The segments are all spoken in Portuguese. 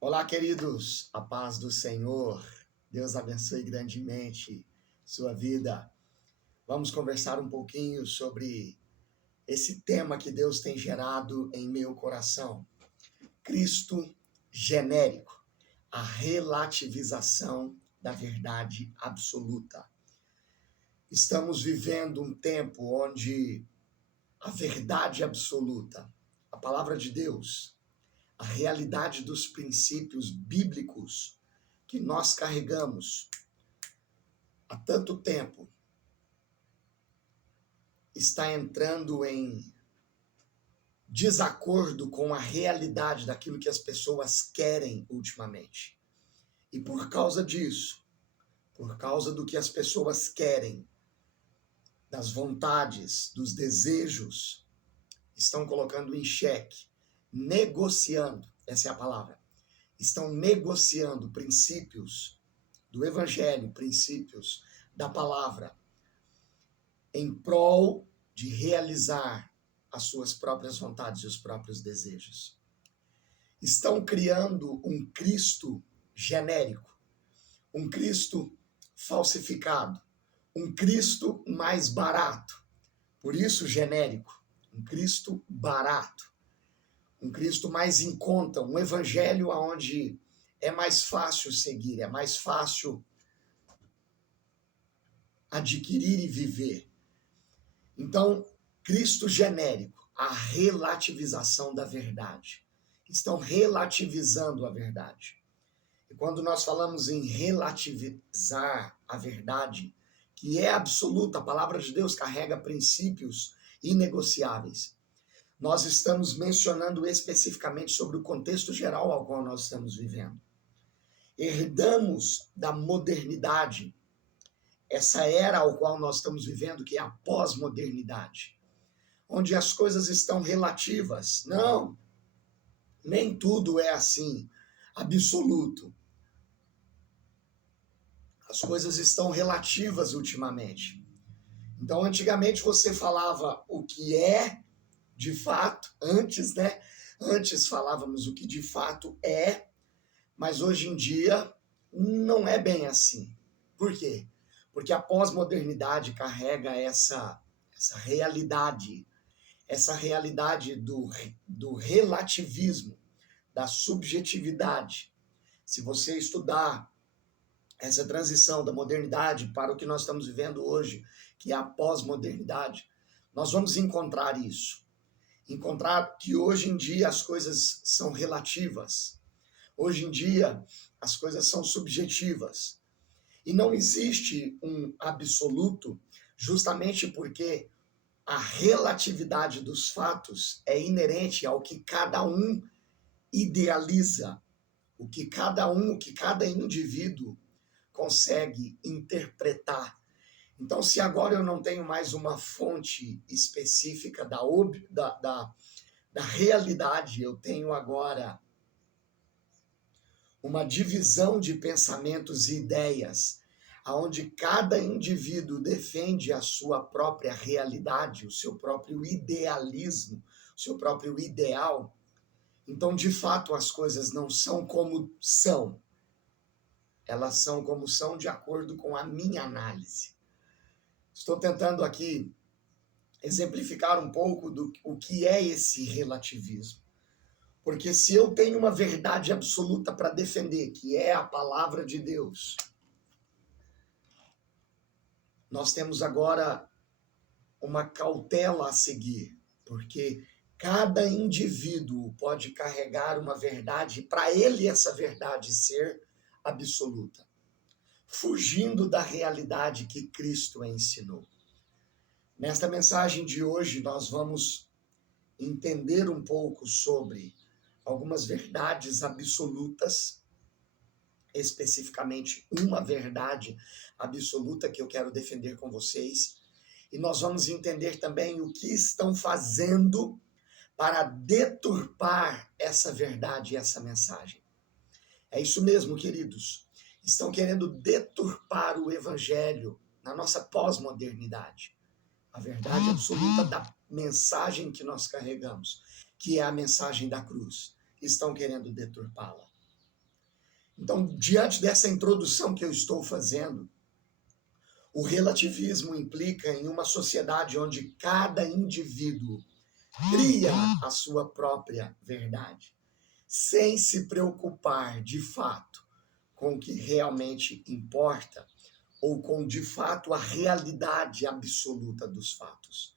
Olá, queridos, a paz do Senhor, Deus abençoe grandemente sua vida. Vamos conversar um pouquinho sobre esse tema que Deus tem gerado em meu coração. Cristo genérico, a relativização da verdade absoluta. Estamos vivendo um tempo onde a verdade absoluta, a palavra de Deus, a realidade dos princípios bíblicos que nós carregamos há tanto tempo está entrando em desacordo com a realidade daquilo que as pessoas querem ultimamente. E por causa disso, por causa do que as pessoas querem, das vontades, dos desejos, estão colocando em xeque, negociando, essa é a palavra, estão negociando princípios do Evangelho, princípios da palavra, em prol de realizar as suas próprias vontades e os próprios desejos. Estão criando um Cristo genérico, um Cristo falsificado, um Cristo mais barato, por isso genérico, um Cristo barato, um Cristo mais em conta, um evangelho onde é mais fácil seguir, é mais fácil adquirir e viver. Então, Cristo genérico, a relativização da verdade. Estão relativizando a verdade. E quando nós falamos em relativizar a verdade, que é absoluta, a palavra de Deus carrega princípios inegociáveis. Nós estamos mencionando especificamente sobre o contexto geral ao qual nós estamos vivendo. Herdamos da modernidade essa era ao qual nós estamos vivendo, que é a pós-modernidade, onde as coisas estão relativas. Não, nem tudo é assim, absoluto. As coisas estão relativas ultimamente. Então, antigamente você falava o que é de fato, antes, né? Antes falávamos o que de fato é, mas hoje em dia não é bem assim. Por quê? Porque a pós-modernidade carrega essa realidade do relativismo, da subjetividade. Se você estudar essa transição da modernidade para o que nós estamos vivendo hoje, que é a pós-modernidade, nós vamos encontrar isso. Encontrar que hoje em dia as coisas são relativas. Hoje em dia as coisas são subjetivas. E não existe um absoluto, justamente porque a relatividade dos fatos é inerente ao que cada um idealiza, o que cada indivíduo consegue interpretar. Então, se agora eu não tenho mais uma fonte específica da realidade, eu tenho agora uma divisão de pensamentos e ideias, onde cada indivíduo defende a sua própria realidade, o seu próprio idealismo, o seu próprio ideal. Então, de fato, as coisas não são como são. Elas são como são de acordo com a minha análise. Estou tentando aqui exemplificar um pouco do o que é esse relativismo. Porque se eu tenho uma verdade absoluta para defender, que é a palavra de Deus, nós temos agora uma cautela a seguir, porque cada indivíduo pode carregar uma verdade, para ele essa verdade ser absoluta, fugindo da realidade que Cristo ensinou. Nesta mensagem de hoje, nós vamos entender um pouco sobre algumas verdades absolutas, especificamente uma verdade absoluta que eu quero defender com vocês, e nós vamos entender também o que estão fazendo para deturpar essa verdade e essa mensagem. É isso mesmo, queridos. Estão querendo deturpar o evangelho na nossa pós-modernidade. A verdade absoluta da mensagem que nós carregamos, que é a mensagem da cruz. Estão querendo deturpá-la. Então, diante dessa introdução que eu estou fazendo, o relativismo implica em uma sociedade onde cada indivíduo cria a sua própria verdade, sem se preocupar de fato com o que realmente importa ou com de fato a realidade absoluta dos fatos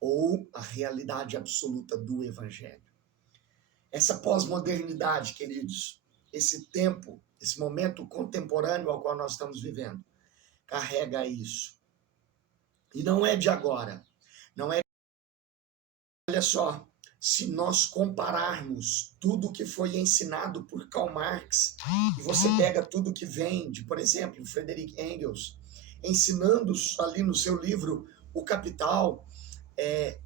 ou a realidade absoluta do evangelho. Essa pós-modernidade, queridos, esse tempo, esse momento contemporâneo ao qual nós estamos vivendo, carrega isso. E não é de agora. Não é. Olha só, se nós compararmos tudo que foi ensinado por Karl Marx, e você pega tudo que vem de, por exemplo, Friedrich Engels, ensinando ali no seu livro O Capital,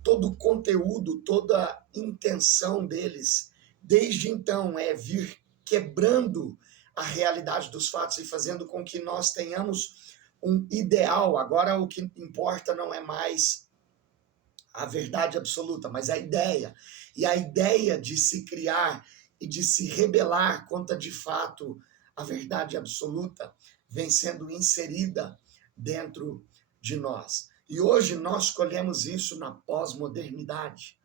todo o conteúdo, toda a intenção deles, desde então, é vir quebrando a realidade dos fatos e fazendo com que nós tenhamos um ideal. Agora o que importa não é mais a verdade absoluta, mas a ideia. E a ideia de se criar e de se rebelar contra, de fato, a verdade absoluta vem sendo inserida dentro de nós. E hoje nós colhemos isso na pós-modernidade.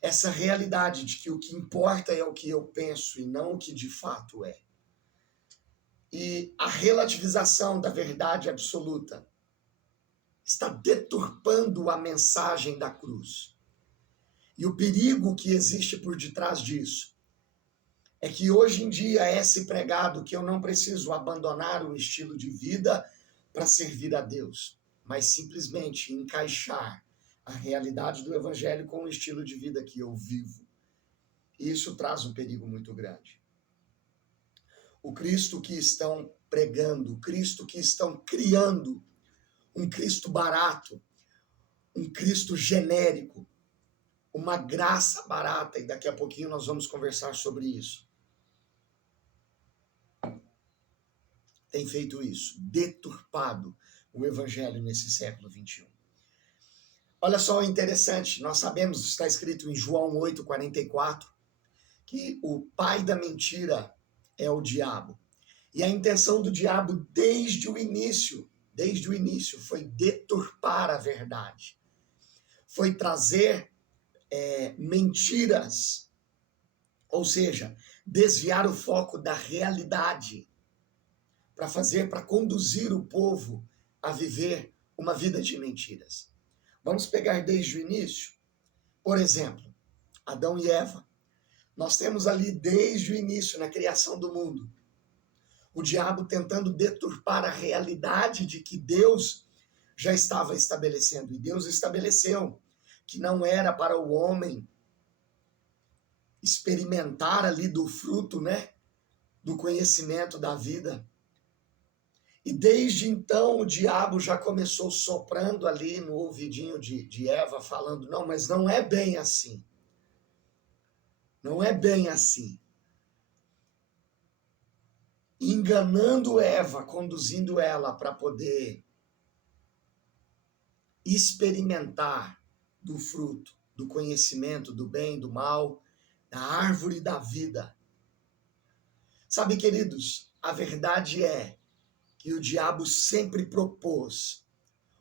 Essa realidade de que o que importa é o que eu penso e não o que de fato é. E a relativização da verdade absoluta está deturpando a mensagem da cruz. E o perigo que existe por detrás disso é que hoje em dia é se pregado que eu não preciso abandonar o estilo de vida para servir a Deus, mas simplesmente encaixar a realidade do evangelho com o estilo de vida que eu vivo. E isso traz um perigo muito grande. O Cristo que estão pregando, o Cristo que estão criando, um Cristo barato, um Cristo genérico, uma graça barata, e daqui a pouquinho nós vamos conversar sobre isso. Tem feito isso, deturpado o evangelho nesse século XXI. Olha só o interessante, nós sabemos, está escrito em João 8,44, que o pai da mentira é o diabo. E a intenção do diabo desde o início, foi deturpar a verdade. Foi trazer mentiras, ou seja, desviar o foco da realidade para conduzir o povo a viver uma vida de mentiras. Vamos pegar desde o início? Por exemplo, Adão e Eva. Nós temos ali desde o início, na criação do mundo, o diabo tentando deturpar a realidade de que Deus já estava estabelecendo. E Deus estabeleceu que não era para o homem experimentar ali do fruto, do conhecimento da vida. E desde então o diabo já começou soprando ali no ouvidinho de Eva, falando, não, mas não é bem assim. Não é bem assim. Enganando Eva, conduzindo ela para poder experimentar do fruto, do conhecimento, do bem, do mal, da árvore da vida. Sabe, queridos, a verdade é que o diabo sempre propôs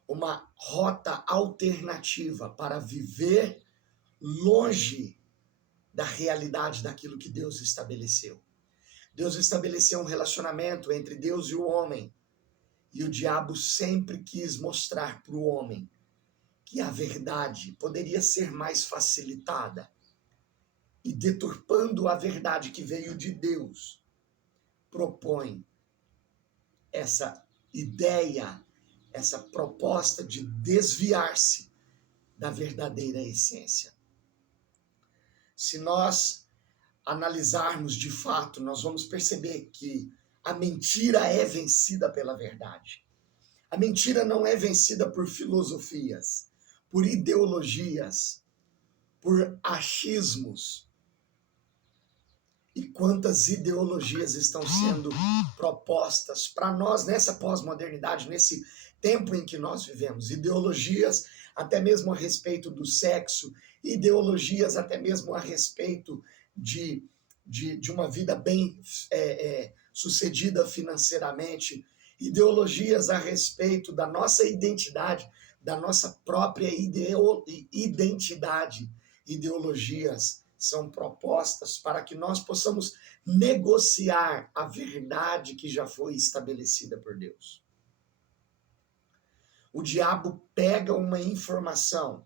uma rota alternativa para viver longe da realidade daquilo que Deus estabeleceu. Deus estabeleceu um relacionamento entre Deus e o homem, e o diabo sempre quis mostrar para o homem que a verdade poderia ser mais facilitada, e deturpando a verdade que veio de Deus, propõe essa ideia, essa proposta de desviar-se da verdadeira essência. Se nós analisarmos de fato, nós vamos perceber que a mentira é vencida pela verdade. A mentira não é vencida por filosofias, por ideologias, por achismos. E quantas ideologias estão sendo propostas para nós nessa pós-modernidade, nesse tempo em que nós vivemos. Ideologias até mesmo a respeito do sexo, ideologias até mesmo a respeito de uma vida bem sucedida financeiramente, ideologias a respeito da nossa identidade, da nossa própria identidade. Ideologias são propostas para que nós possamos negociar a verdade que já foi estabelecida por Deus. O diabo pega uma informação,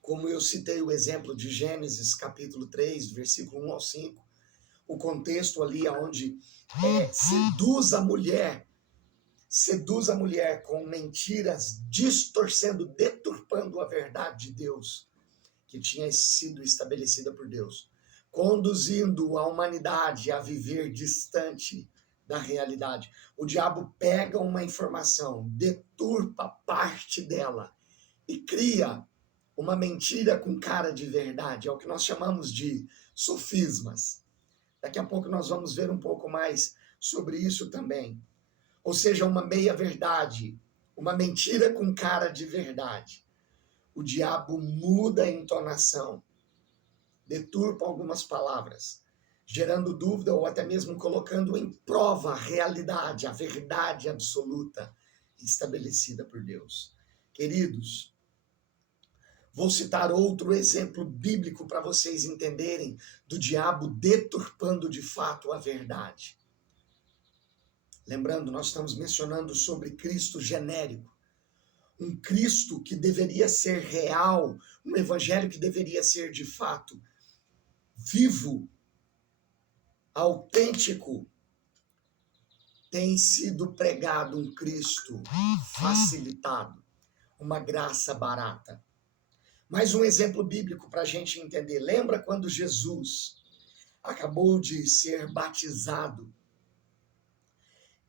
como eu citei o exemplo de Gênesis capítulo 3, versículo 1 ao 5, o contexto ali onde seduz a mulher com mentiras, distorcendo, deturpando a verdade de Deus, que tinha sido estabelecida por Deus, conduzindo a humanidade a viver distante da realidade. O diabo pega uma informação, deturpa parte dela e cria uma mentira com cara de verdade. É o que nós chamamos de sofismas. Daqui a pouco nós vamos ver um pouco mais sobre isso também. Ou seja, uma meia-verdade, uma mentira com cara de verdade. O diabo muda a entonação, deturpa algumas palavras, gerando dúvida ou até mesmo colocando em prova a realidade, a verdade absoluta estabelecida por Deus. Queridos, vou citar outro exemplo bíblico para vocês entenderem do diabo deturpando de fato a verdade. Lembrando, nós estamos mencionando sobre Cristo genérico. Um Cristo que deveria ser real, um evangelho que deveria ser de fato vivo, autêntico. Tem sido pregado um Cristo facilitado, uma graça barata. Mais um exemplo bíblico para a gente entender. Lembra quando Jesus acabou de ser batizado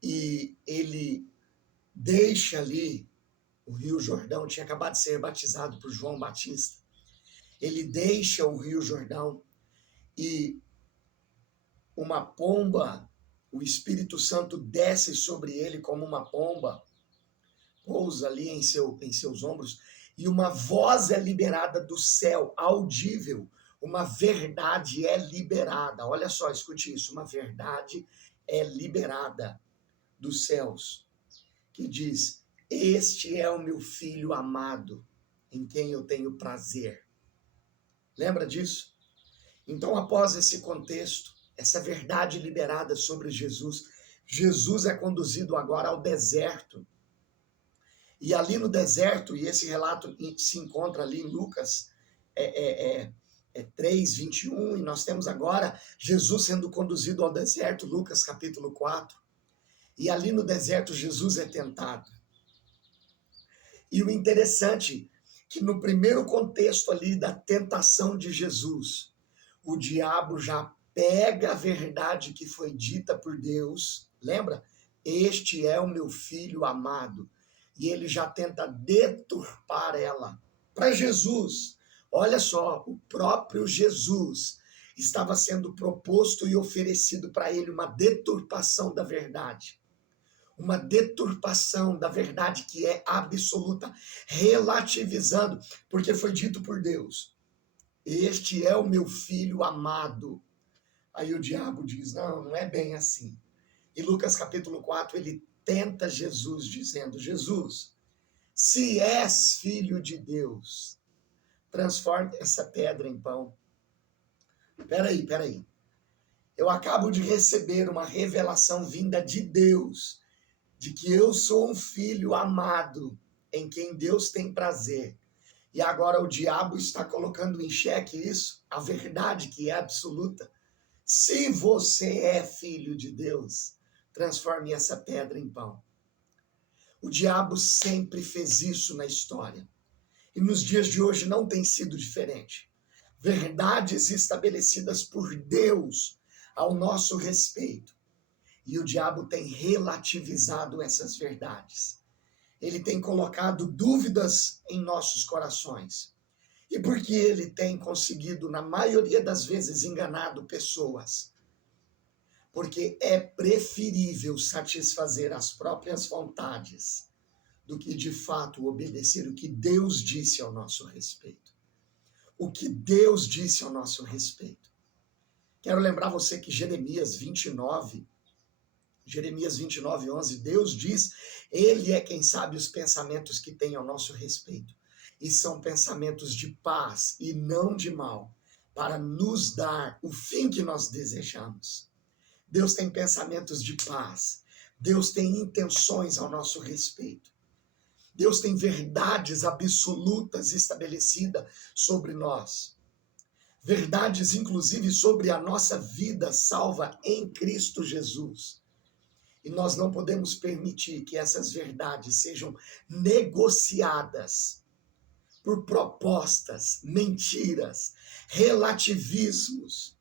e ele deixa ali o Rio Jordão, tinha acabado de ser batizado por João Batista. Ele deixa o Rio Jordão e uma pomba, o Espírito Santo desce sobre ele como uma pomba, pousa ali em seus ombros, e uma voz é liberada do céu, audível, uma verdade é liberada. Olha só, escute isso, uma verdade é liberada dos céus, que diz: este é o meu filho amado, em quem eu tenho prazer. Lembra disso? Então, após esse contexto, essa verdade liberada sobre Jesus, Jesus é conduzido agora ao deserto. E ali no deserto, e esse relato se encontra ali em Lucas 3, 21, e nós temos agora Jesus sendo conduzido ao deserto, Lucas capítulo 4. E ali no deserto Jesus é tentado. E o interessante que no primeiro contexto ali da tentação de Jesus, o diabo já pega a verdade que foi dita por Deus, lembra? Este é o meu filho amado. E ele já tenta deturpar ela. Para Jesus, olha só, o próprio Jesus estava sendo proposto e oferecido para ele uma deturpação da verdade. Uma deturpação da verdade que é absoluta, relativizando, porque foi dito por Deus: este é o meu filho amado. Aí o diabo diz: não, não é bem assim. E Lucas capítulo 4, ele tenta Jesus, dizendo: Jesus, se és filho de Deus, transforme essa pedra em pão. Peraí. Eu acabo de receber uma revelação vinda de Deus, de que eu sou um filho amado, em quem Deus tem prazer. E agora o diabo está colocando em xeque isso, a verdade que é absoluta. Se você é filho de Deus, transforme essa pedra em pão. O diabo sempre fez isso na história. E nos dias de hoje não tem sido diferente. Verdades estabelecidas por Deus ao nosso respeito. E o diabo tem relativizado essas verdades. Ele tem colocado dúvidas em nossos corações. E porque ele tem conseguido, na maioria das vezes, enganado pessoas. Porque é preferível satisfazer as próprias vontades do que, de fato, obedecer o que Deus disse ao nosso respeito. O que Deus disse ao nosso respeito. Quero lembrar você que Jeremias 29, 11, Deus diz, Ele é quem sabe os pensamentos que tem ao nosso respeito. E são pensamentos de paz e não de mal, para nos dar o fim que nós desejamos. Deus tem pensamentos de paz. Deus tem intenções ao nosso respeito. Deus tem verdades absolutas estabelecidas sobre nós. Verdades, inclusive, sobre a nossa vida salva em Cristo Jesus. E nós não podemos permitir que essas verdades sejam negociadas por propostas, mentiras, relativismos,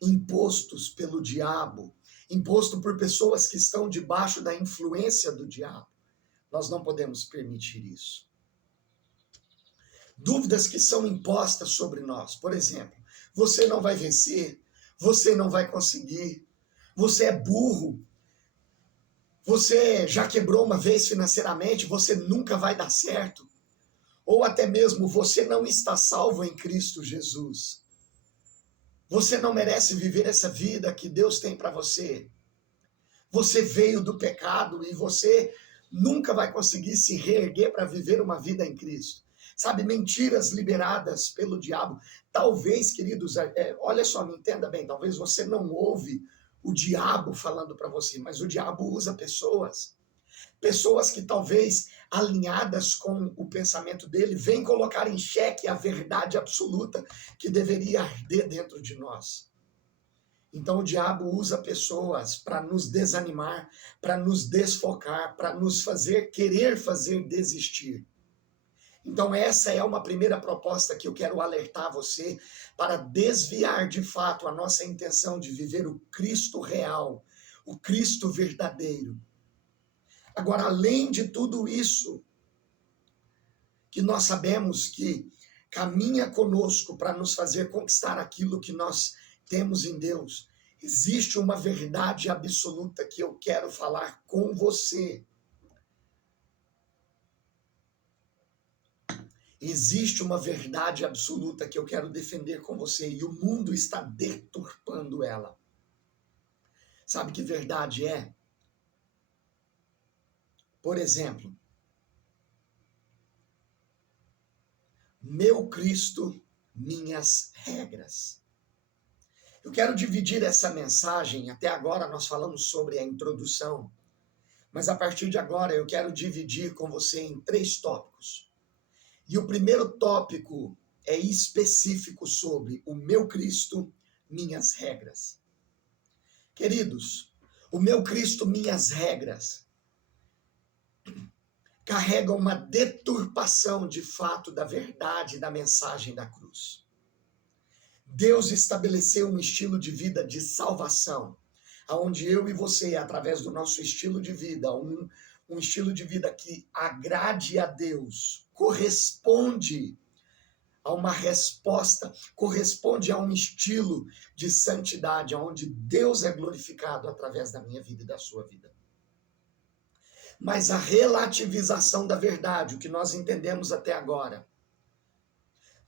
impostos pelo diabo, imposto por pessoas que estão debaixo da influência do diabo. Nós não podemos permitir isso. Dúvidas que são impostas sobre nós. Por exemplo, você não vai vencer, você não vai conseguir, você é burro, você já quebrou uma vez financeiramente, você nunca vai dar certo. Ou até mesmo você não está salvo em Cristo Jesus. Você não merece viver essa vida que Deus tem para você. Você veio do pecado e você nunca vai conseguir se reerguer para viver uma vida em Cristo. Sabe, mentiras liberadas pelo diabo. Talvez, queridos, olha só, me entenda bem, talvez você não ouve o diabo falando para você, mas o diabo usa pessoas. Pessoas que talvez alinhadas com o pensamento dele, vêm colocar em xeque a verdade absoluta que deveria arder dentro de nós. Então o diabo usa pessoas para nos desanimar, para nos desfocar, para nos querer fazer desistir. Então essa é uma primeira proposta que eu quero alertar você para desviar de fato a nossa intenção de viver o Cristo real, o Cristo verdadeiro. Agora, além de tudo isso, que nós sabemos que caminha conosco para nos fazer conquistar aquilo que nós temos em Deus, existe uma verdade absoluta que eu quero falar com você. Existe uma verdade absoluta que eu quero defender com você e o mundo está deturpando ela. Sabe que verdade é? Por exemplo, meu Cristo, minhas regras. Eu quero dividir essa mensagem, até agora nós falamos sobre a introdução, mas a partir de agora eu quero dividir com você em 3 tópicos. E o primeiro tópico é específico sobre o meu Cristo, minhas regras. Queridos, o meu Cristo, minhas regras, carrega uma deturpação de fato da verdade da mensagem da cruz. Deus estabeleceu um estilo de vida de salvação, onde eu e você, através do nosso estilo de vida, um estilo de vida que agrade a Deus, corresponde a uma resposta, corresponde a um estilo de santidade, onde Deus é glorificado através da minha vida e da sua vida. Mas a relativização da verdade, o que nós entendemos até agora,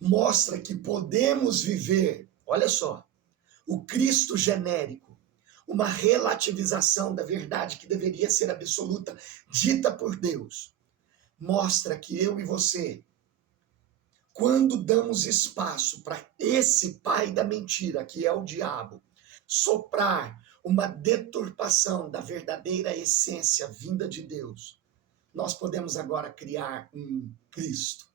mostra que podemos viver, olha só, o Cristo genérico, uma relativização da verdade que deveria ser absoluta, dita por Deus, mostra que eu e você, quando damos espaço para esse pai da mentira, que é o diabo, soprar uma deturpação da verdadeira essência vinda de Deus, nós podemos agora criar um Cristo,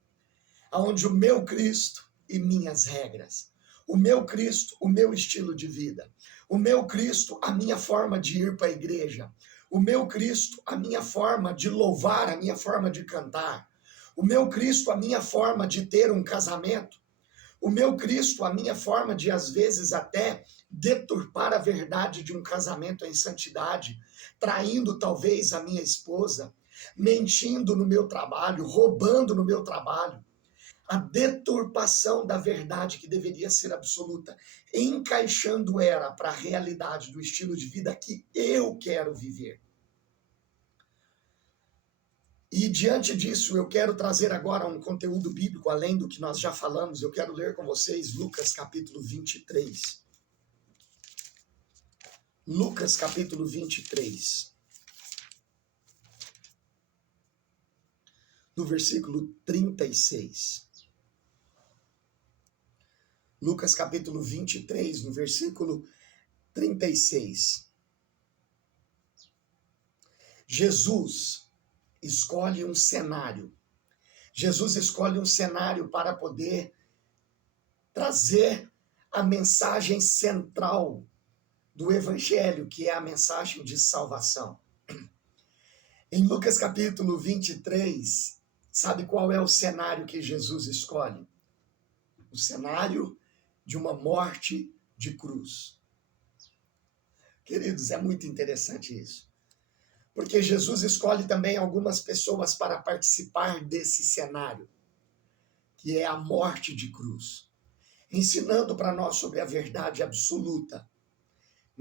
onde o meu Cristo e minhas regras, o meu Cristo, o meu estilo de vida, o meu Cristo, a minha forma de ir para a igreja, o meu Cristo, a minha forma de louvar, a minha forma de cantar, o meu Cristo, a minha forma de ter um casamento, o meu Cristo, a minha forma de, às vezes, até deturpar a verdade de um casamento em santidade, traindo talvez a minha esposa, mentindo no meu trabalho, roubando no meu trabalho, a deturpação da verdade que deveria ser absoluta, encaixando ela para a realidade do estilo de vida que eu quero viver. E diante disso, eu quero trazer agora um conteúdo bíblico, além do que nós já falamos. Eu quero ler com vocês Lucas capítulo 23. Lucas capítulo 23, no versículo 36. Lucas capítulo 23, no versículo 36. Jesus escolhe um cenário. Jesus escolhe um cenário para poder trazer a mensagem central do Evangelho, que é a mensagem de salvação. Em Lucas capítulo 23, sabe qual é o cenário que Jesus escolhe? O cenário de uma morte de cruz. Queridos, é muito interessante isso. Porque Jesus escolhe também algumas pessoas para participar desse cenário, que é a morte de cruz, ensinando para nós sobre a verdade absoluta,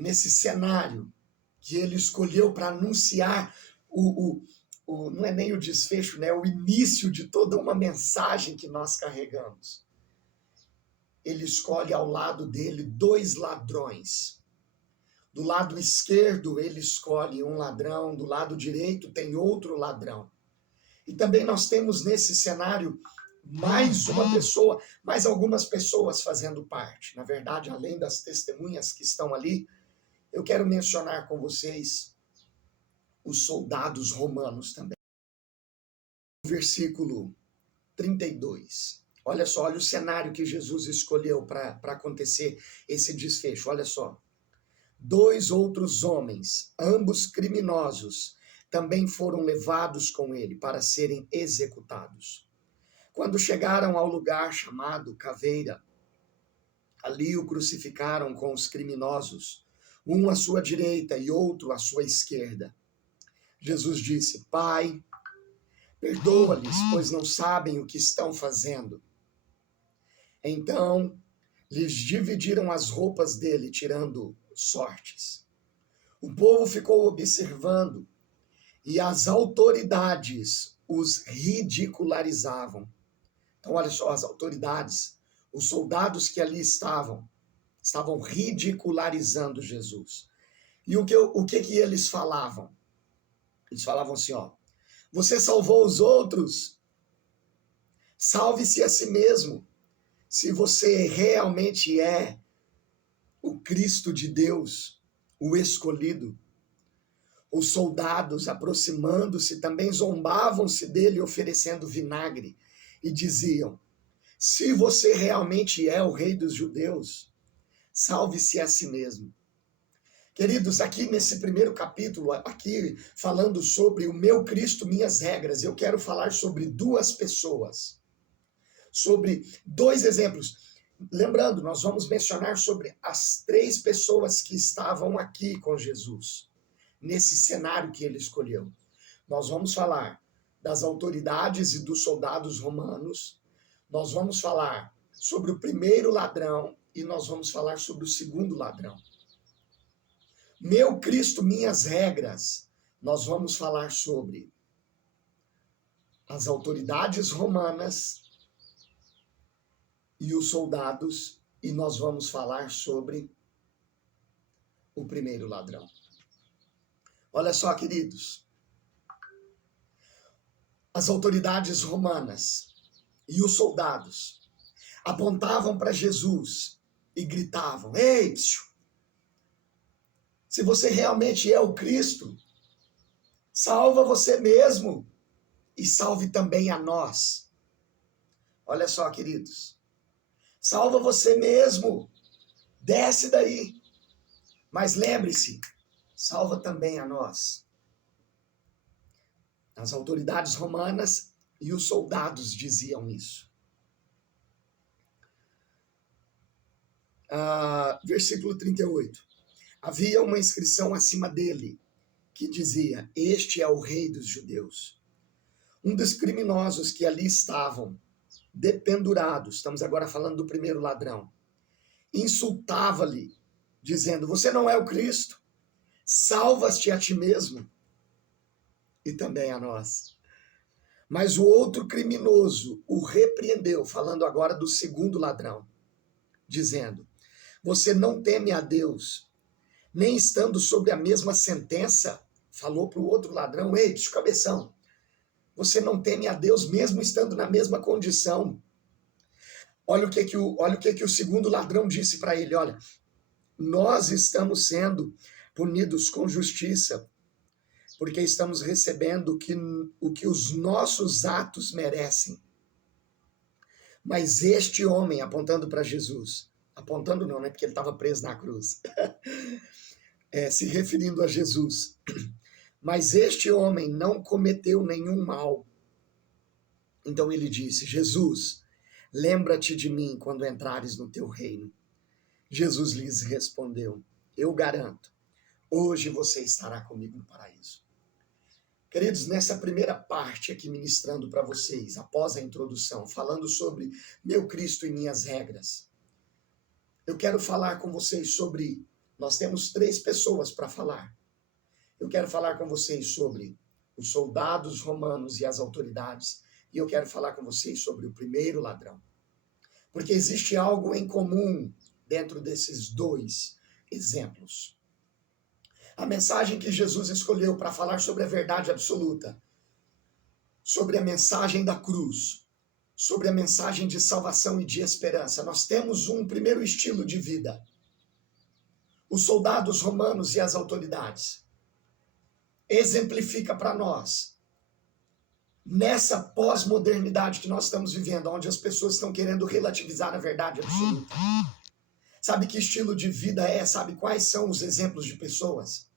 nesse cenário que ele escolheu para anunciar não é nem o desfecho, né? O início de toda uma mensagem que nós carregamos. Ele escolhe ao lado dele 2 ladrões. Do lado esquerdo, ele escolhe um ladrão, do lado direito tem outro ladrão. E também nós temos nesse cenário mais uma pessoa, mais algumas pessoas fazendo parte. Na verdade, além das testemunhas que estão ali, eu quero mencionar com vocês os soldados romanos também. Versículo 32. Olha só, olha o cenário que Jesus escolheu para acontecer esse desfecho. Olha só. 2 outros homens, ambos criminosos, também foram levados com ele para serem executados. Quando chegaram ao lugar chamado Caveira, ali o crucificaram com os criminosos, um à sua direita e outro à sua esquerda. Jesus disse: Pai, perdoa-lhes, pois não sabem o que estão fazendo. Então, lhes dividiram as roupas dele, tirando sortes. O povo ficou observando e as autoridades os ridicularizavam. Então, olha só, as autoridades, os soldados que ali estavam ridicularizando Jesus. E o que eles falavam? Eles falavam assim, ó: você salvou os outros? Salve-se a si mesmo. Se você realmente é o Cristo de Deus, o escolhido. Os soldados, aproximando-se, também zombavam-se dele, oferecendo vinagre, e diziam: se você realmente é o rei dos judeus, salve-se a si mesmo. Queridos, aqui nesse primeiro capítulo, aqui falando sobre o meu Cristo, minhas regras, eu quero falar sobre 2 pessoas, sobre 2 exemplos. Lembrando, nós vamos mencionar sobre as 3 pessoas que estavam aqui com Jesus, nesse cenário que ele escolheu. Nós vamos falar das autoridades e dos soldados romanos, nós vamos falar sobre o primeiro ladrão e nós vamos falar sobre o segundo ladrão. Meu Cristo, minhas regras, nós vamos falar sobre as autoridades romanas e os soldados, e nós vamos falar sobre o primeiro ladrão. Olha só, queridos, as autoridades romanas e os soldados apontavam para Jesus e gritavam: ei, se você realmente é o Cristo, salva você mesmo e salve também a nós. Olha só, queridos, salva você mesmo, desce daí, mas lembre-se, salva também a nós. As autoridades romanas e os soldados diziam isso. Versículo 38. Havia uma inscrição acima dele que dizia: este é o rei dos judeus. Um dos criminosos que ali estavam dependurados, estamos agora falando do primeiro ladrão, insultava-lhe, dizendo: você não é o Cristo? Salva-te a ti mesmo e também a nós. Mas o outro criminoso o repreendeu, falando agora do segundo ladrão, dizendo: você não teme a Deus, nem estando sobre a mesma sentença, falou para o outro ladrão: ei, bicho cabeção, você não teme a Deus mesmo estando na mesma condição. Olha o que o segundo ladrão disse para ele: olha, nós estamos sendo punidos com justiça, porque estamos recebendo o que os nossos atos merecem. Mas este homem, apontando para Jesus, apontando não, né? Porque ele estava preso na cruz, se referindo a Jesus. Mas este homem não cometeu nenhum mal. Então ele disse: Jesus, lembra-te de mim quando entrares no teu reino. Jesus lhes respondeu: eu garanto, hoje você estará comigo no paraíso. Queridos, nessa primeira parte aqui ministrando para vocês, após a introdução, falando sobre meu Cristo e minhas regras, eu quero falar com vocês sobre, nós temos 3 pessoas para falar. Eu quero falar com vocês sobre os soldados romanos e as autoridades, e eu quero falar com vocês sobre o primeiro ladrão. Porque existe algo em comum dentro desses 2 exemplos. A mensagem que Jesus escolheu para falar sobre a verdade absoluta, sobre a mensagem da cruz, sobre a mensagem de salvação e de esperança. Nós temos um primeiro estilo de vida: os soldados romanos e as autoridades. Exemplifica para nós, nessa pós-modernidade que nós estamos vivendo, onde as pessoas estão querendo relativizar a verdade absoluta. Sabe que estilo de vida é? Sabe quais são os exemplos de pessoas?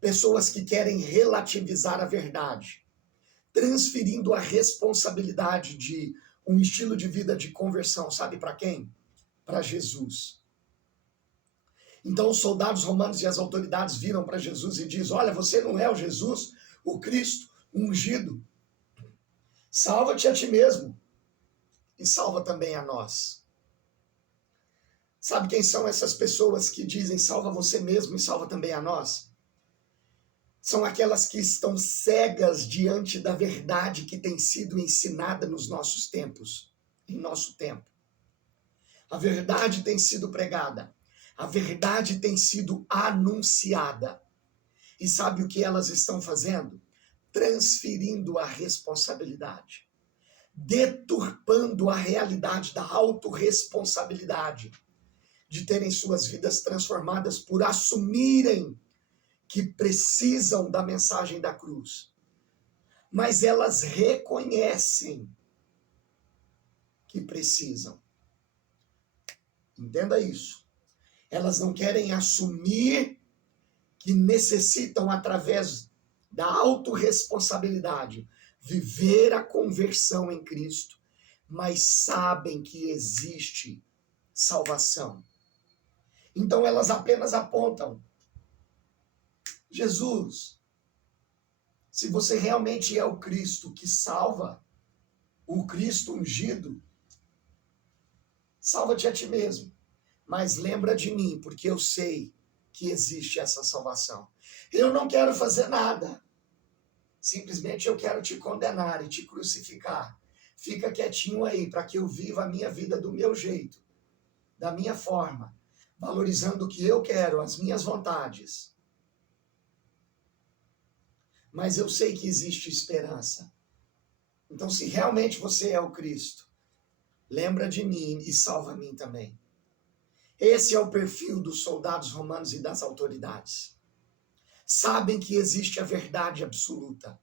Pessoas que querem relativizar a verdade, transferindo a responsabilidade de um estilo de vida de conversão, sabe para quem? Para Jesus. Então os soldados romanos e as autoridades viram para Jesus e dizem: olha, você não é o Jesus, o Cristo, o ungido. Salva-te a ti mesmo e salva também a nós. Sabe quem são essas pessoas que dizem salva você mesmo e salva também a nós? São aquelas que estão cegas diante da verdade que tem sido ensinada nos nossos tempos, em nosso tempo. A verdade tem sido pregada, a verdade tem sido anunciada. E sabe o que elas estão fazendo? Transferindo a responsabilidade, deturpando a realidade da autorresponsabilidade, de terem suas vidas transformadas por assumirem que precisam da mensagem da cruz. Mas elas reconhecem que precisam. Entenda isso. Elas não querem assumir que necessitam, através da autorresponsabilidade, viver a conversão em Cristo, mas sabem que existe salvação. Então elas apenas apontam: Jesus, se você realmente é o Cristo que salva, o Cristo ungido, salva-te a ti mesmo, mas lembra de mim, porque eu sei que existe essa salvação. Eu não quero fazer nada, simplesmente eu quero te condenar e te crucificar. Fica quietinho aí, para que eu viva a minha vida do meu jeito, da minha forma, valorizando o que eu quero, as minhas vontades. Mas eu sei que existe esperança. Então, se realmente você é o Cristo, lembra de mim e salva a mim também. Esse é o perfil dos soldados romanos e das autoridades. Sabem que existe a verdade absoluta,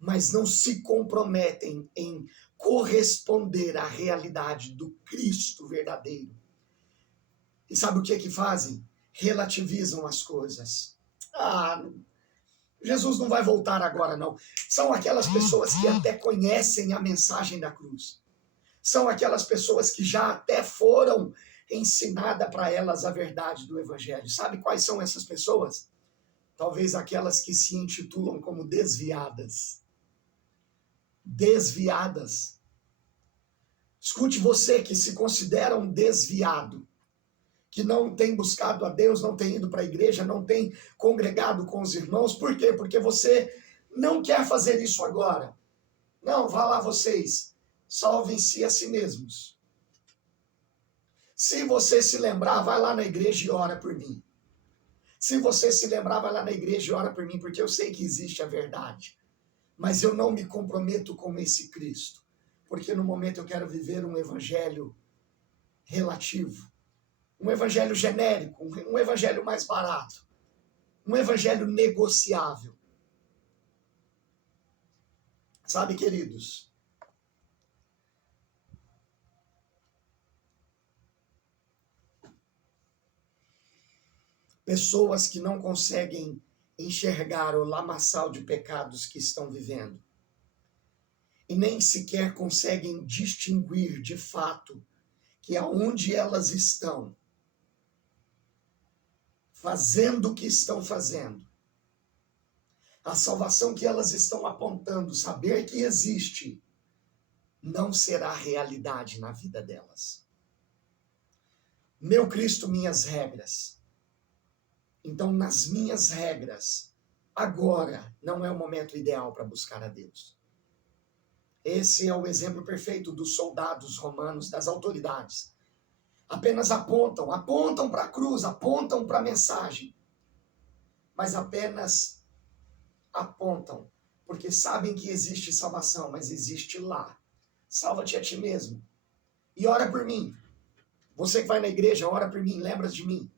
mas não se comprometem em corresponder à realidade do Cristo verdadeiro. E sabe o que é que fazem? Relativizam as coisas. Jesus não vai voltar agora, não. São aquelas pessoas que até conhecem a mensagem da cruz. São aquelas pessoas que já até foram ensinada para elas a verdade do Evangelho. Sabe quais são essas pessoas? Talvez aquelas que se intitulam como desviadas. Desviadas. Escute, você que se considera um desviado, que não tem buscado a Deus, não tem ido para a igreja, não tem congregado com os irmãos. Por quê? Porque você não quer fazer isso agora. Não, vá lá vocês, salvem-se a si mesmos. Se você se lembrar, vai lá na igreja e ora por mim. Se você se lembrar, vai lá na igreja e ora por mim, porque eu sei que existe a verdade. Mas eu não me comprometo com esse Cristo, porque no momento eu quero viver um evangelho relativo, um evangelho genérico, um evangelho mais barato, um evangelho negociável. Sabe, queridos, pessoas que não conseguem enxergar o lamaçal de pecados que estão vivendo e nem sequer conseguem distinguir de fato que aonde elas estão, fazendo o que estão fazendo, a salvação que elas estão apontando, saber que existe, não será realidade na vida delas. Meu Cristo, minhas regras. Então, nas minhas regras, agora não é o momento ideal para buscar a Deus. Esse é o exemplo perfeito dos soldados romanos, das autoridades. Apenas apontam para a cruz, apontam para a mensagem, mas apenas apontam, porque sabem que existe salvação, mas existe lá. Salva-te a ti mesmo e ora por mim. Você que vai na igreja, ora por mim, lembra de mim.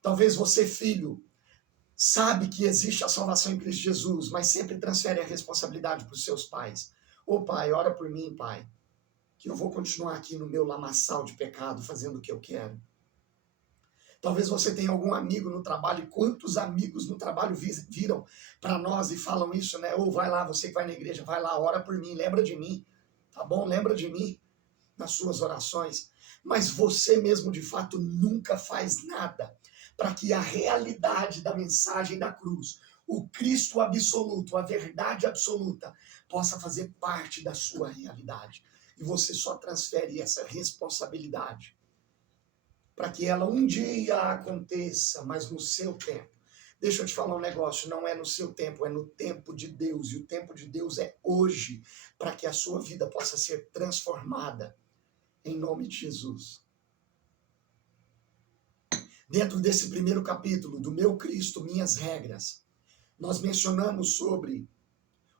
Talvez você, filho, sabe que existe a salvação em Cristo Jesus, mas sempre transfere a responsabilidade para os seus pais. Ô pai, ora por mim, pai, que eu vou continuar aqui no meu lamaçal de pecado, fazendo o que eu quero. Talvez você tenha algum amigo no trabalho, e quantos amigos no trabalho viram para nós e falam isso, né? Ou vai lá, você que vai na igreja, vai lá, ora por mim, lembra de mim, tá bom? Lembra de mim nas suas orações. Mas você mesmo, de fato, nunca faz nada para que a realidade da mensagem da cruz, o Cristo absoluto, a verdade absoluta, possa fazer parte da sua realidade. E você só transfere essa responsabilidade para que ela um dia aconteça, mas no seu tempo. Deixa eu te falar um negócio, não é no seu tempo, é no tempo de Deus. E o tempo de Deus é hoje, para que a sua vida possa ser transformada em nome de Jesus. Dentro desse primeiro capítulo, do Meu Cristo, Minhas Regras, nós mencionamos sobre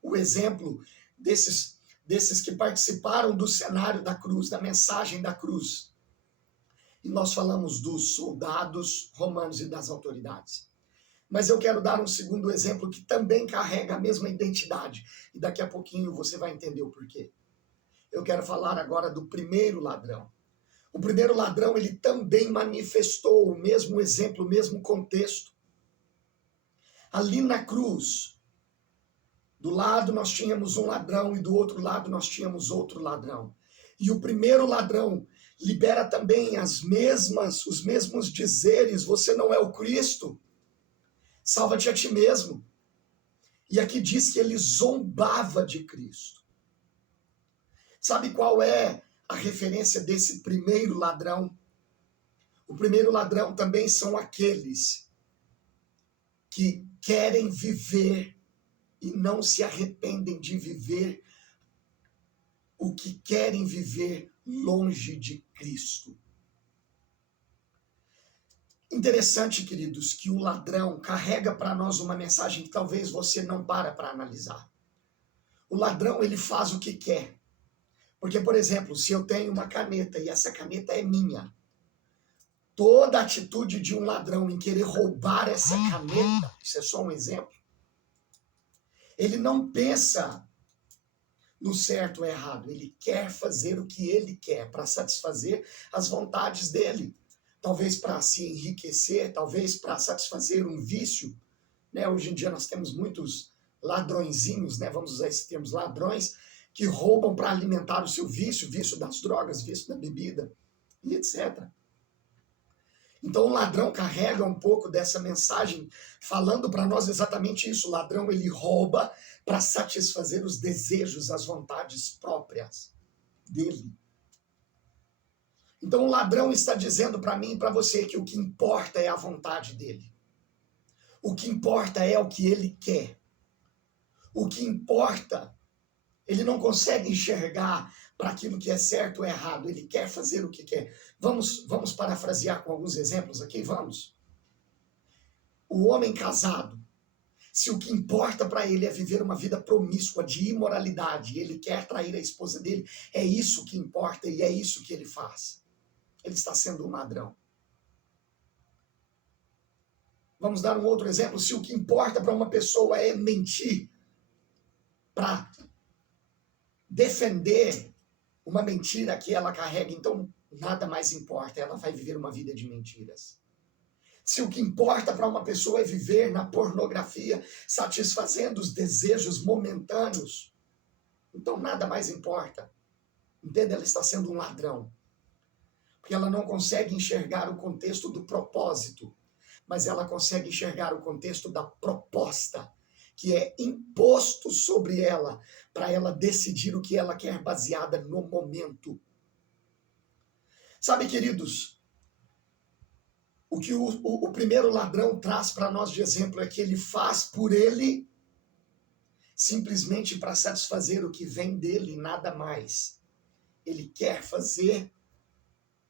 o exemplo desses que participaram do cenário da cruz, da mensagem da cruz. E nós falamos dos soldados romanos e das autoridades. Mas eu quero dar um segundo exemplo que também carrega a mesma identidade. E daqui a pouquinho você vai entender o porquê. Eu quero falar agora do primeiro ladrão. O primeiro ladrão, ele também manifestou o mesmo exemplo, o mesmo contexto. Ali na cruz, do lado nós tínhamos um ladrão e do outro lado nós tínhamos outro ladrão. E o primeiro ladrão libera também os mesmos dizeres: você não é o Cristo, salva-te a ti mesmo. E aqui diz que ele zombava de Cristo. Sabe qual é a referência desse primeiro ladrão? O primeiro ladrão também são aqueles que querem viver e não se arrependem de viver o que querem viver longe de Cristo. Interessante, queridos, que o ladrão carrega para nós uma mensagem que talvez você não para analisar. O ladrão, ele faz o que quer. Porque, por exemplo, se eu tenho uma caneta e essa caneta é minha, toda atitude de um ladrão em querer roubar essa caneta, isso é só um exemplo, ele não pensa no certo ou errado, ele quer fazer o que ele quer para satisfazer as vontades dele. Talvez para se enriquecer, talvez para satisfazer um vício. Né? Hoje em dia nós temos muitos ladrõezinhos, né? Vamos usar esse termo, ladrões, que roubam para alimentar o seu vício, vício das drogas, vício da bebida, e etc. Então o ladrão carrega um pouco dessa mensagem, falando para nós exatamente isso. O ladrão, ele rouba para satisfazer os desejos, as vontades próprias dele. Então o ladrão está dizendo para mim e para você que o que importa é a vontade dele. O que importa é o que ele quer. O que importa, ele não consegue enxergar para aquilo que é certo ou errado. Ele quer fazer o que quer. Vamos parafrasear com alguns exemplos aqui? Vamos. o homem casado, se o que importa para ele é viver uma vida promíscua de imoralidade, e ele quer trair a esposa dele, é isso que importa e é isso que ele faz. Ele está sendo um ladrão. Vamos dar um outro exemplo. Se o que importa para uma pessoa é mentir, para defender uma mentira que ela carrega, então nada mais importa, ela vai viver uma vida de mentiras. Se o que importa para uma pessoa é viver na pornografia, satisfazendo os desejos momentâneos, então nada mais importa. Entende? Ela está sendo um ladrão. Porque ela não consegue enxergar o contexto do propósito, mas ela consegue enxergar o contexto da proposta, que é imposto sobre ela, para ela decidir o que ela quer baseada no momento. Sabe, queridos, o que o primeiro ladrão traz para nós de exemplo é que ele faz por ele simplesmente para satisfazer o que vem dele, nada mais. Ele quer fazer,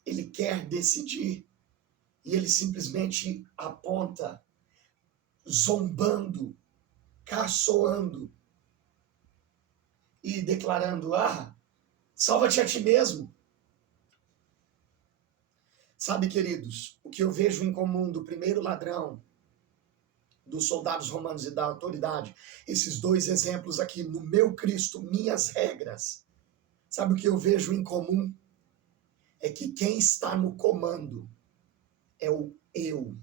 ele quer decidir, e ele simplesmente aponta, zombando, caçoando e declarando: salva-te a ti mesmo. Sabe, queridos, o que eu vejo em comum do primeiro ladrão, dos soldados romanos e da autoridade, esses dois exemplos aqui, no meu Cristo, minhas regras, sabe o que eu vejo em comum? É que quem está no comando é o eu.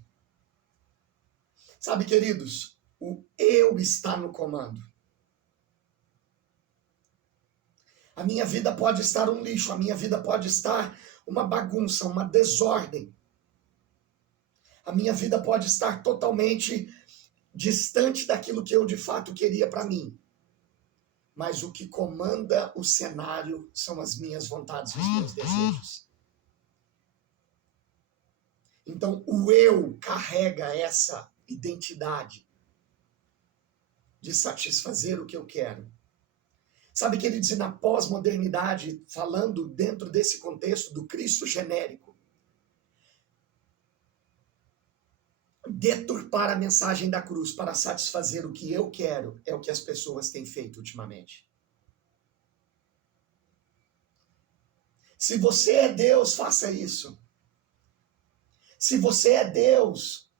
Sabe, queridos, o eu está no comando. A minha vida pode estar um lixo, a minha vida pode estar uma bagunça, uma desordem. A minha vida pode estar totalmente distante daquilo que eu de fato queria para mim. Mas o que comanda o cenário são as minhas vontades e os meus desejos. Então, o eu carrega essa identidade de satisfazer o que eu quero. Sabe, queridos, e na pós-modernidade, falando dentro desse contexto do Cristo genérico, deturpar a mensagem da cruz para satisfazer o que eu quero é o que as pessoas têm feito ultimamente. Se você é Deus, faça isso. Se você é Deus,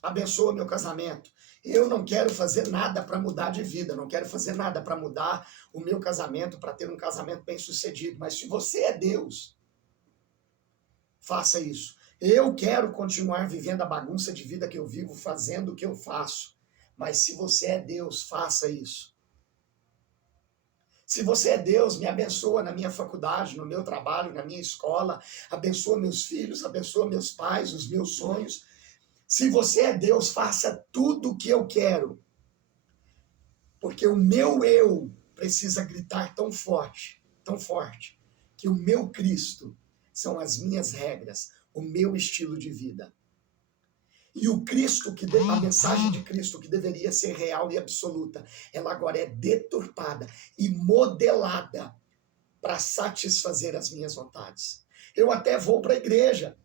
abençoa meu casamento. Eu não quero fazer nada para mudar de vida, não quero fazer nada para mudar o meu casamento, para ter um casamento bem sucedido. Mas se você é Deus, faça isso. Eu quero continuar vivendo a bagunça de vida que eu vivo, fazendo o que eu faço. Mas se você é Deus, faça isso. Se você é Deus, me abençoa na minha faculdade, no meu trabalho, na minha escola. Abençoa meus filhos, abençoa meus pais, os meus sonhos. Se você é Deus, faça tudo o que eu quero. Porque o meu eu precisa gritar tão forte, que o meu Cristo são as minhas regras, o meu estilo de vida. E o Cristo, a mensagem de Cristo, que deveria ser real e absoluta, ela agora é deturpada e modelada para satisfazer as minhas vontades. Eu até vou para a igreja.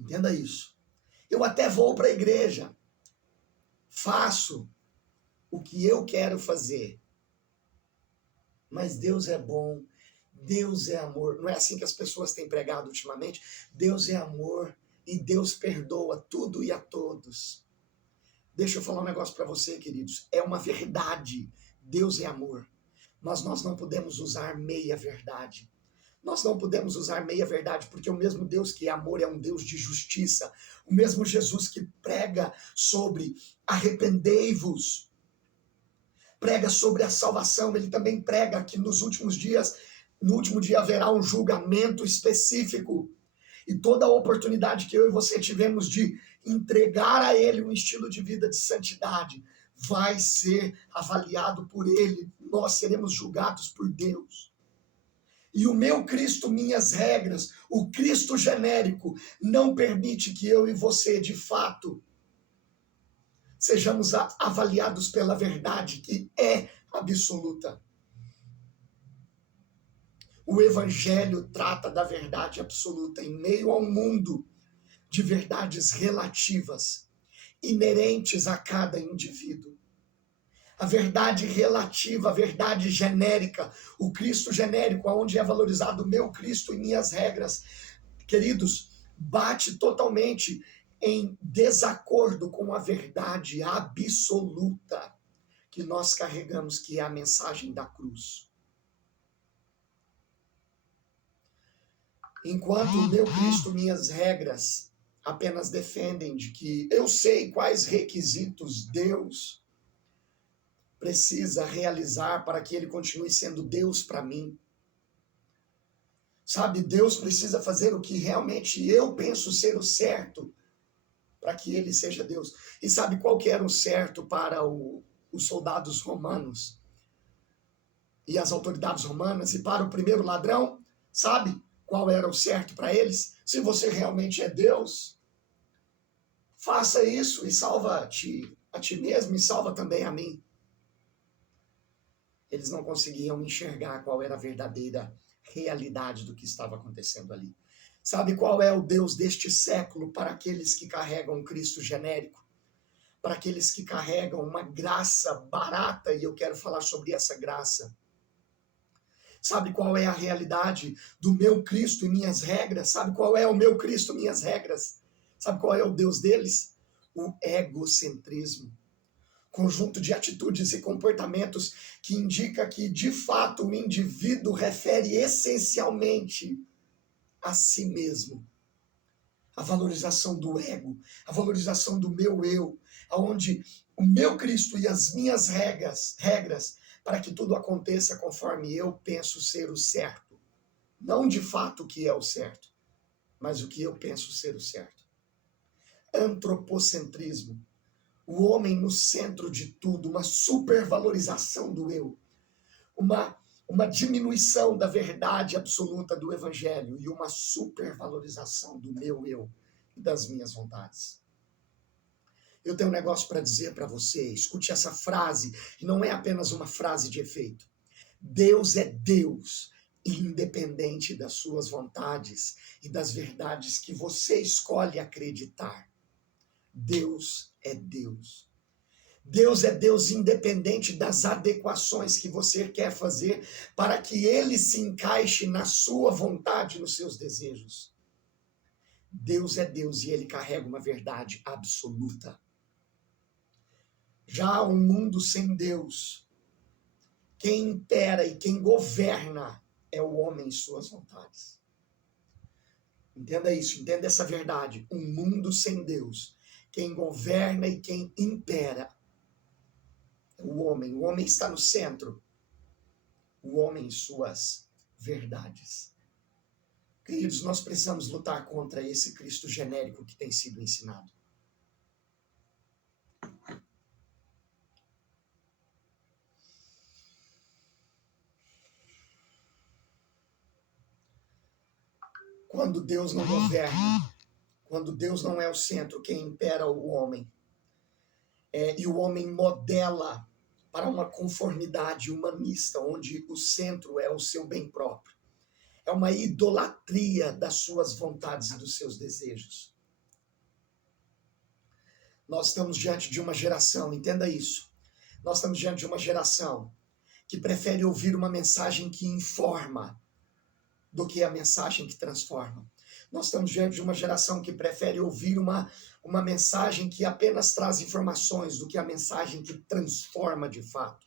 Entenda isso. Eu até vou para a igreja. Faço o que eu quero fazer. Mas Deus é bom. Deus é amor. Não é assim que as pessoas têm pregado ultimamente? Deus é amor e Deus perdoa tudo e a todos. Deixa eu falar um negócio para você, queridos. É uma verdade. Deus é amor. Mas nós não podemos usar meia verdade. Nós não podemos usar meia verdade, porque o mesmo Deus que é amor é um Deus de justiça. O mesmo Jesus que prega sobre arrependei-vos, prega sobre a salvação, ele também prega que nos últimos dias, no último dia haverá um julgamento específico. E toda a oportunidade que eu e você tivemos de entregar a ele um estilo de vida de santidade vai ser avaliado por ele. Nós seremos julgados por Deus. E o meu Cristo, minhas regras, o Cristo genérico, não permite que eu e você, de fato, sejamos avaliados pela verdade que é absoluta. O Evangelho trata da verdade absoluta em meio a um mundo de verdades relativas, inerentes a cada indivíduo. A verdade relativa, a verdade genérica, o Cristo genérico, onde é valorizado o meu Cristo e minhas regras, queridos, bate totalmente em desacordo com a verdade absoluta que nós carregamos, que é a mensagem da cruz. Enquanto o meu Cristo, minhas regras apenas defendem de que eu sei quais requisitos Deus precisa realizar para que ele continue sendo Deus para mim. Sabe, Deus precisa fazer o que realmente eu penso ser o certo para que ele seja Deus. E sabe qual que era o certo para os soldados romanos e as autoridades romanas e para o primeiro ladrão? Sabe qual era o certo para eles? Se você realmente é Deus, faça isso e salva a ti mesmo e salva também a mim. Eles não conseguiam enxergar qual era a verdadeira realidade do que estava acontecendo ali. Sabe qual é o Deus deste século para aqueles que carregam um Cristo genérico? Para aqueles que carregam uma graça barata, e eu quero falar sobre essa graça. Sabe qual é a realidade do meu Cristo e minhas regras? Sabe qual é o meu Cristo e minhas regras? Sabe qual é o Deus deles? O egocentrismo. Conjunto de atitudes e comportamentos que indica que, de fato, o indivíduo refere essencialmente a si mesmo. A valorização do ego, a valorização do meu eu, aonde o meu Cristo e as minhas regras para que tudo aconteça conforme eu penso ser o certo. Não de fato o que é o certo, mas o que eu penso ser o certo. Antropocentrismo. O homem no centro de tudo, uma supervalorização do eu, uma diminuição da verdade absoluta do evangelho e uma supervalorização do meu eu e das minhas vontades. Eu tenho um negócio para dizer para você, escute essa frase, e não é apenas uma frase de efeito. Deus é Deus, independente das suas vontades e das verdades que você escolhe acreditar. Deus é Deus. Deus é Deus independente das adequações que você quer fazer para que ele se encaixe na sua vontade, nos seus desejos. Deus é Deus e ele carrega uma verdade absoluta. Já um mundo sem Deus, quem impera e quem governa é o homem e suas vontades. Entenda isso, entenda essa verdade. Um mundo sem Deus, quem governa e quem impera é o homem. O homem está no centro. O homem e suas verdades. Queridos, nós precisamos lutar contra esse Cristo genérico que tem sido ensinado. Quando Deus não governa, quando Deus não é o centro, quem impera é o homem. E o homem modela para uma conformidade humanista, onde o centro é o seu bem próprio. É uma idolatria das suas vontades e dos seus desejos. Nós estamos diante de uma geração, entenda isso. Nós estamos diante de uma geração que prefere ouvir uma mensagem que informa do que a mensagem que transforma. Nós estamos diante de uma geração que prefere ouvir uma mensagem que apenas traz informações do que a mensagem que transforma de fato.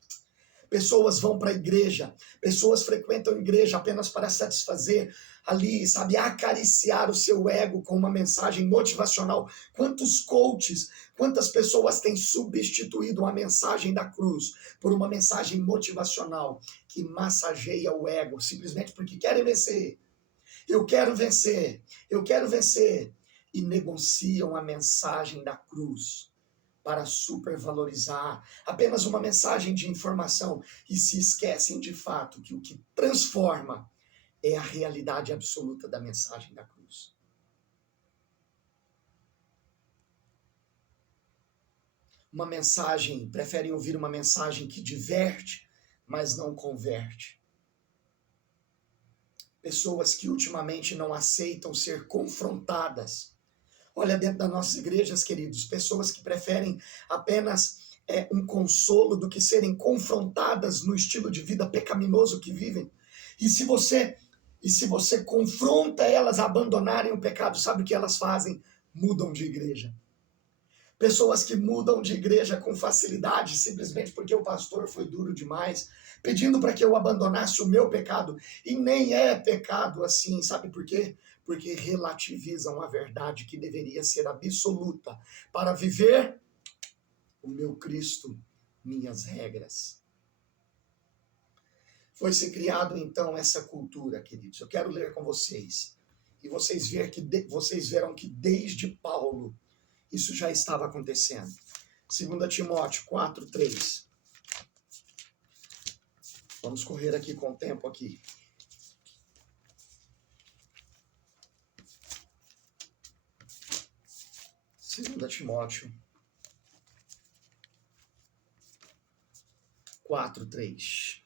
Pessoas vão para a igreja, pessoas frequentam a igreja apenas para satisfazer ali, sabe, acariciar o seu ego com uma mensagem motivacional. Quantos coaches, quantas pessoas têm substituído a mensagem da cruz por uma mensagem motivacional que massageia o ego, simplesmente porque querem vencer. Eu quero vencer, e negociam a mensagem da cruz para supervalorizar apenas uma mensagem de informação e se esquecem de fato que o que transforma é a realidade absoluta da mensagem da cruz. Preferem ouvir uma mensagem que diverte, mas não converte. Pessoas que ultimamente não aceitam ser confrontadas Olha, dentro das nossas igrejas, queridos, pessoas que preferem apenas um consolo do que serem confrontadas no estilo de vida pecaminoso que vivem. E se você confronta elas a abandonarem o pecado, sabe o que elas fazem? Mudam de igreja. Pessoas que mudam de igreja com facilidade, simplesmente porque o pastor foi duro demais, pedindo para que eu abandonasse o meu pecado. E nem é pecado assim, sabe por quê? Porque relativizam a verdade que deveria ser absoluta para viver o meu Cristo, minhas regras. Foi-se criado então essa cultura, queridos. Eu quero ler com vocês. E vocês verão que desde Paulo isso já estava acontecendo. 2 Timóteo 4:3. Vamos correr aqui com o tempo aqui. 2 Timóteo 4:3.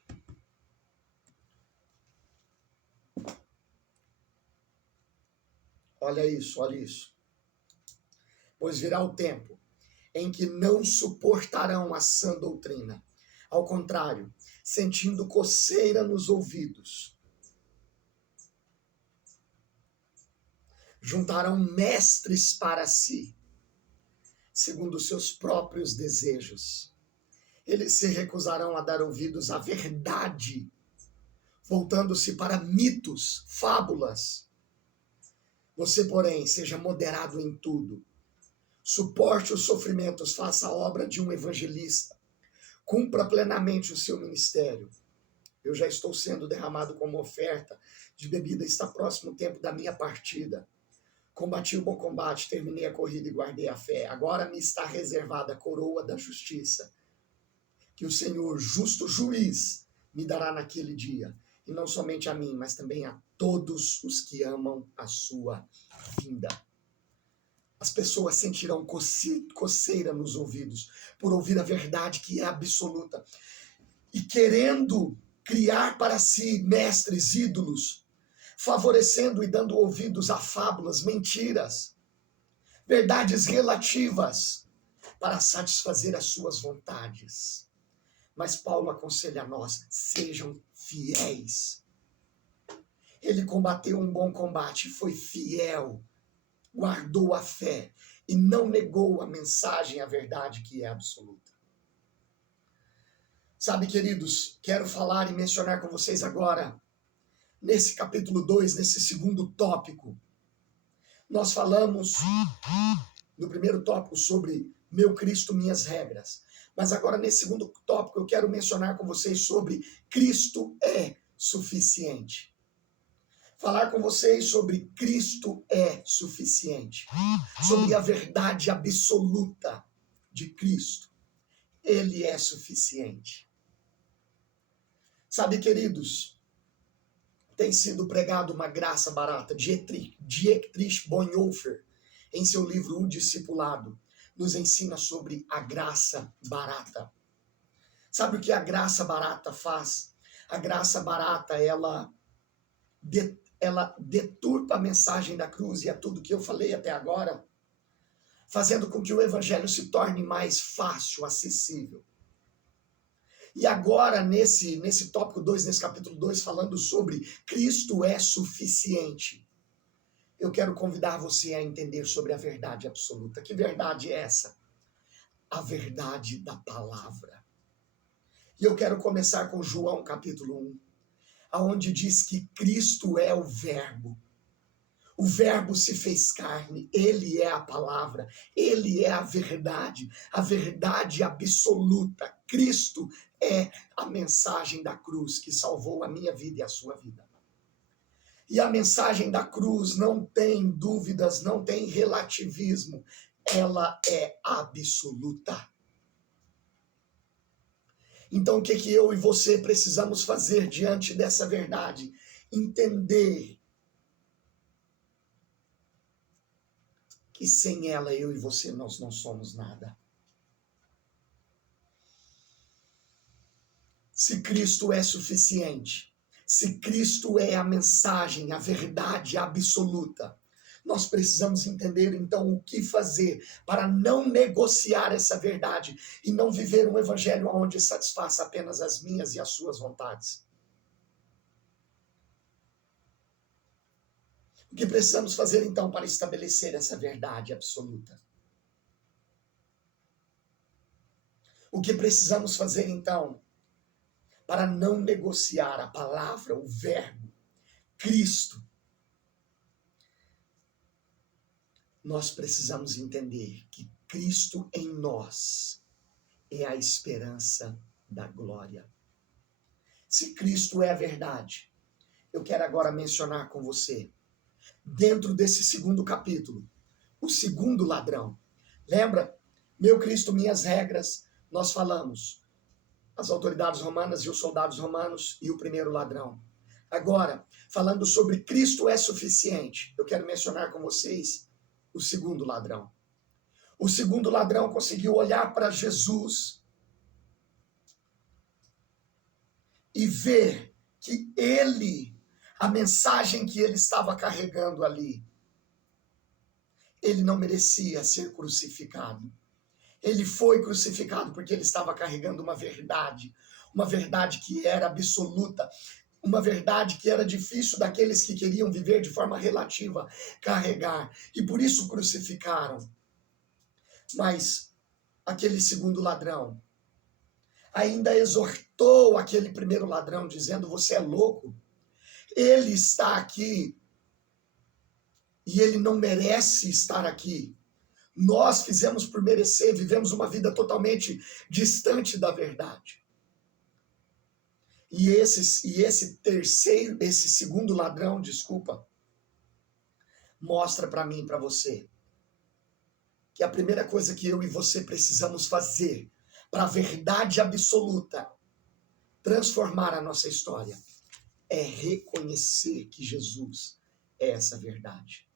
Olha isso, olha isso. Pois virá o tempo em que não suportarão a sã doutrina. Ao contrário, sentindo coceira nos ouvidos, juntarão mestres para si, segundo seus próprios desejos. Eles se recusarão a dar ouvidos à verdade, voltando-se para mitos, fábulas. Você, porém, seja moderado em tudo. Suporte os sofrimentos, faça a obra de um evangelista. Cumpra plenamente o seu ministério. Eu já estou sendo derramado como oferta de bebida, está próximo o tempo da minha partida. Combati o bom combate, terminei a corrida e guardei a fé. Agora me está reservada a coroa da justiça, que o Senhor, justo juiz, me dará naquele dia. E não somente a mim, mas também a todos os que amam a sua vinda. As pessoas sentirão coceira nos ouvidos por ouvir a verdade que é absoluta. E querendo criar para si mestres, ídolos, favorecendo e dando ouvidos a fábulas, mentiras, verdades relativas, para satisfazer as suas vontades. Mas Paulo aconselha a nós, sejam fiéis. Ele combateu um bom combate, foi fiel, guardou a fé e não negou a mensagem, a verdade que é absoluta. Sabe, queridos, quero falar e mencionar com vocês agora, nesse capítulo 2, nesse segundo tópico. Nós falamos no primeiro tópico sobre meu Cristo, minhas regras. Mas agora, nesse segundo tópico, eu quero mencionar com vocês sobre Cristo é suficiente. Falar com vocês sobre Cristo é suficiente. Sobre a verdade absoluta de Cristo. Ele é suficiente. Sabe, queridos, tem sido pregado uma graça barata. Dietrich Bonhoeffer, em seu livro O Discipulado, nos ensina sobre a graça barata. Sabe o que a graça barata faz? A graça barata, ela deturpa a mensagem da cruz e é tudo que eu falei até agora, fazendo com que o evangelho se torne mais fácil, acessível. E agora, nesse tópico 2, nesse capítulo 2, falando sobre Cristo é suficiente, eu quero convidar você a entender sobre a verdade absoluta. Que verdade é essa? A verdade da palavra. E eu quero começar com João capítulo 1, onde diz que Cristo é o Verbo. O Verbo se fez carne, ele é a palavra, ele é a verdade absoluta. Cristo é a mensagem da cruz que salvou a minha vida e a sua vida. E a mensagem da cruz não tem dúvidas, não tem relativismo, ela é absoluta. Então, o que eu e você precisamos fazer diante dessa verdade? Entender que sem ela, eu e você, nós não somos nada. Se Cristo é suficiente, se Cristo é a mensagem, a verdade absoluta, Nós precisamos entender, então, o que fazer para não negociar essa verdade e não viver um evangelho onde satisfaça apenas as minhas e as suas vontades. O que precisamos fazer, então, para estabelecer essa verdade absoluta? O que precisamos fazer, então, para não negociar a palavra, o verbo, Cristo? Nós precisamos entender que Cristo em nós é a esperança da glória. Se Cristo é a verdade, eu quero agora mencionar com você, dentro desse segundo capítulo, o segundo ladrão. Lembra? Meu Cristo, minhas regras, nós falamos as autoridades romanas e os soldados romanos e o primeiro ladrão. Agora, falando sobre Cristo é suficiente, eu quero mencionar com vocês o segundo ladrão. O segundo ladrão conseguiu olhar para Jesus e ver que ele, a mensagem que ele estava carregando ali, ele não merecia ser crucificado. Ele foi crucificado porque ele estava carregando uma verdade que era absoluta, uma verdade que era difícil daqueles que queriam viver de forma relativa carregar, e por isso crucificaram. Mas aquele segundo ladrão ainda exortou aquele primeiro ladrão, dizendo: você é louco, ele está aqui e ele não merece estar aqui. Nós fizemos por merecer, vivemos uma vida totalmente distante da verdade. E esse segundo ladrão, mostra para mim e para você que a primeira coisa que eu e você precisamos fazer para a verdade absoluta transformar a nossa história é reconhecer que Jesus é essa verdade.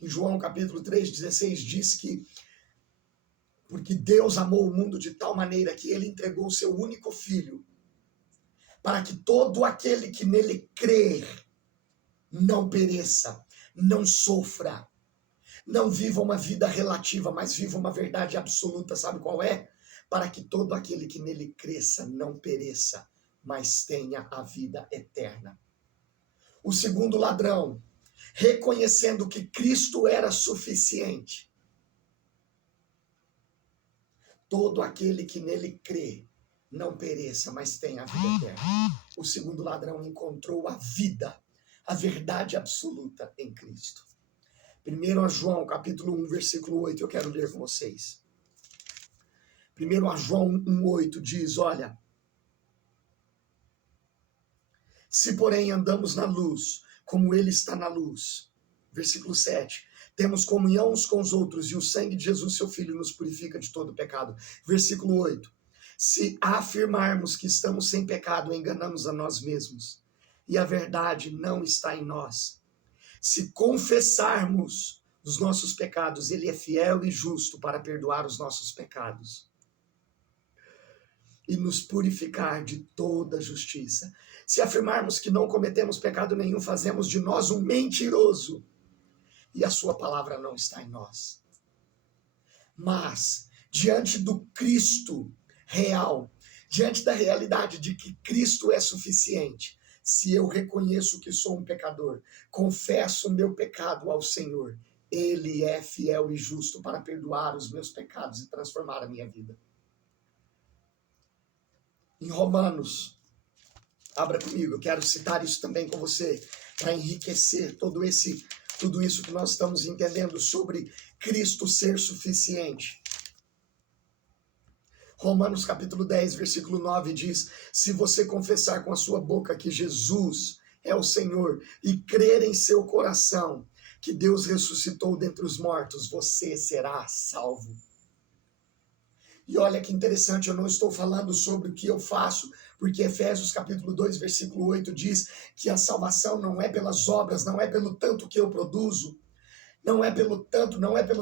Em João capítulo 3,16 diz que porque Deus amou o mundo de tal maneira que ele entregou o seu único filho, para que todo aquele que nele crer não pereça, não sofra, não viva uma vida relativa, mas viva uma verdade absoluta. Sabe qual é? Para que todo aquele que nele cresça não pereça, mas tenha a vida eterna. O segundo ladrão, reconhecendo que Cristo era suficiente, todo aquele que nele crê não pereça, mas tenha a vida eterna. O segundo ladrão encontrou a vida, a verdade absoluta em Cristo. 1 João, capítulo 1, versículo 8, eu quero ler com vocês. 1 João 1,8 diz, olha: se porém andamos na luz, como ele está na luz. Versículo 7. Temos comunhão uns com os outros e o sangue de Jesus, seu Filho, nos purifica de todo pecado. Versículo 8. Se afirmarmos que estamos sem pecado, enganamos a nós mesmos e a verdade não está em nós. Se confessarmos os nossos pecados, ele é fiel e justo para perdoar os nossos pecados e nos purificar de toda justiça. Se afirmarmos que não cometemos pecado nenhum, fazemos de nós um mentiroso e a sua palavra não está em nós. Mas, diante do Cristo real, diante da realidade de que Cristo é suficiente, se eu reconheço que sou um pecador, confesso o meu pecado ao Senhor, ele é fiel e justo para perdoar os meus pecados e transformar a minha vida. Em Romanos, abra comigo, eu quero citar isso também com você, para enriquecer tudo isso que nós estamos entendendo sobre Cristo ser suficiente. Romanos capítulo 10, versículo 9 diz: se você confessar com a sua boca que Jesus é o Senhor e crer em seu coração que Deus ressuscitou dentre os mortos, você será salvo. E olha que interessante, eu não estou falando sobre o que eu faço, porque Efésios capítulo 2, versículo 8 diz que a salvação não é pelas obras, não é pelo tanto que eu produzo, não é pelo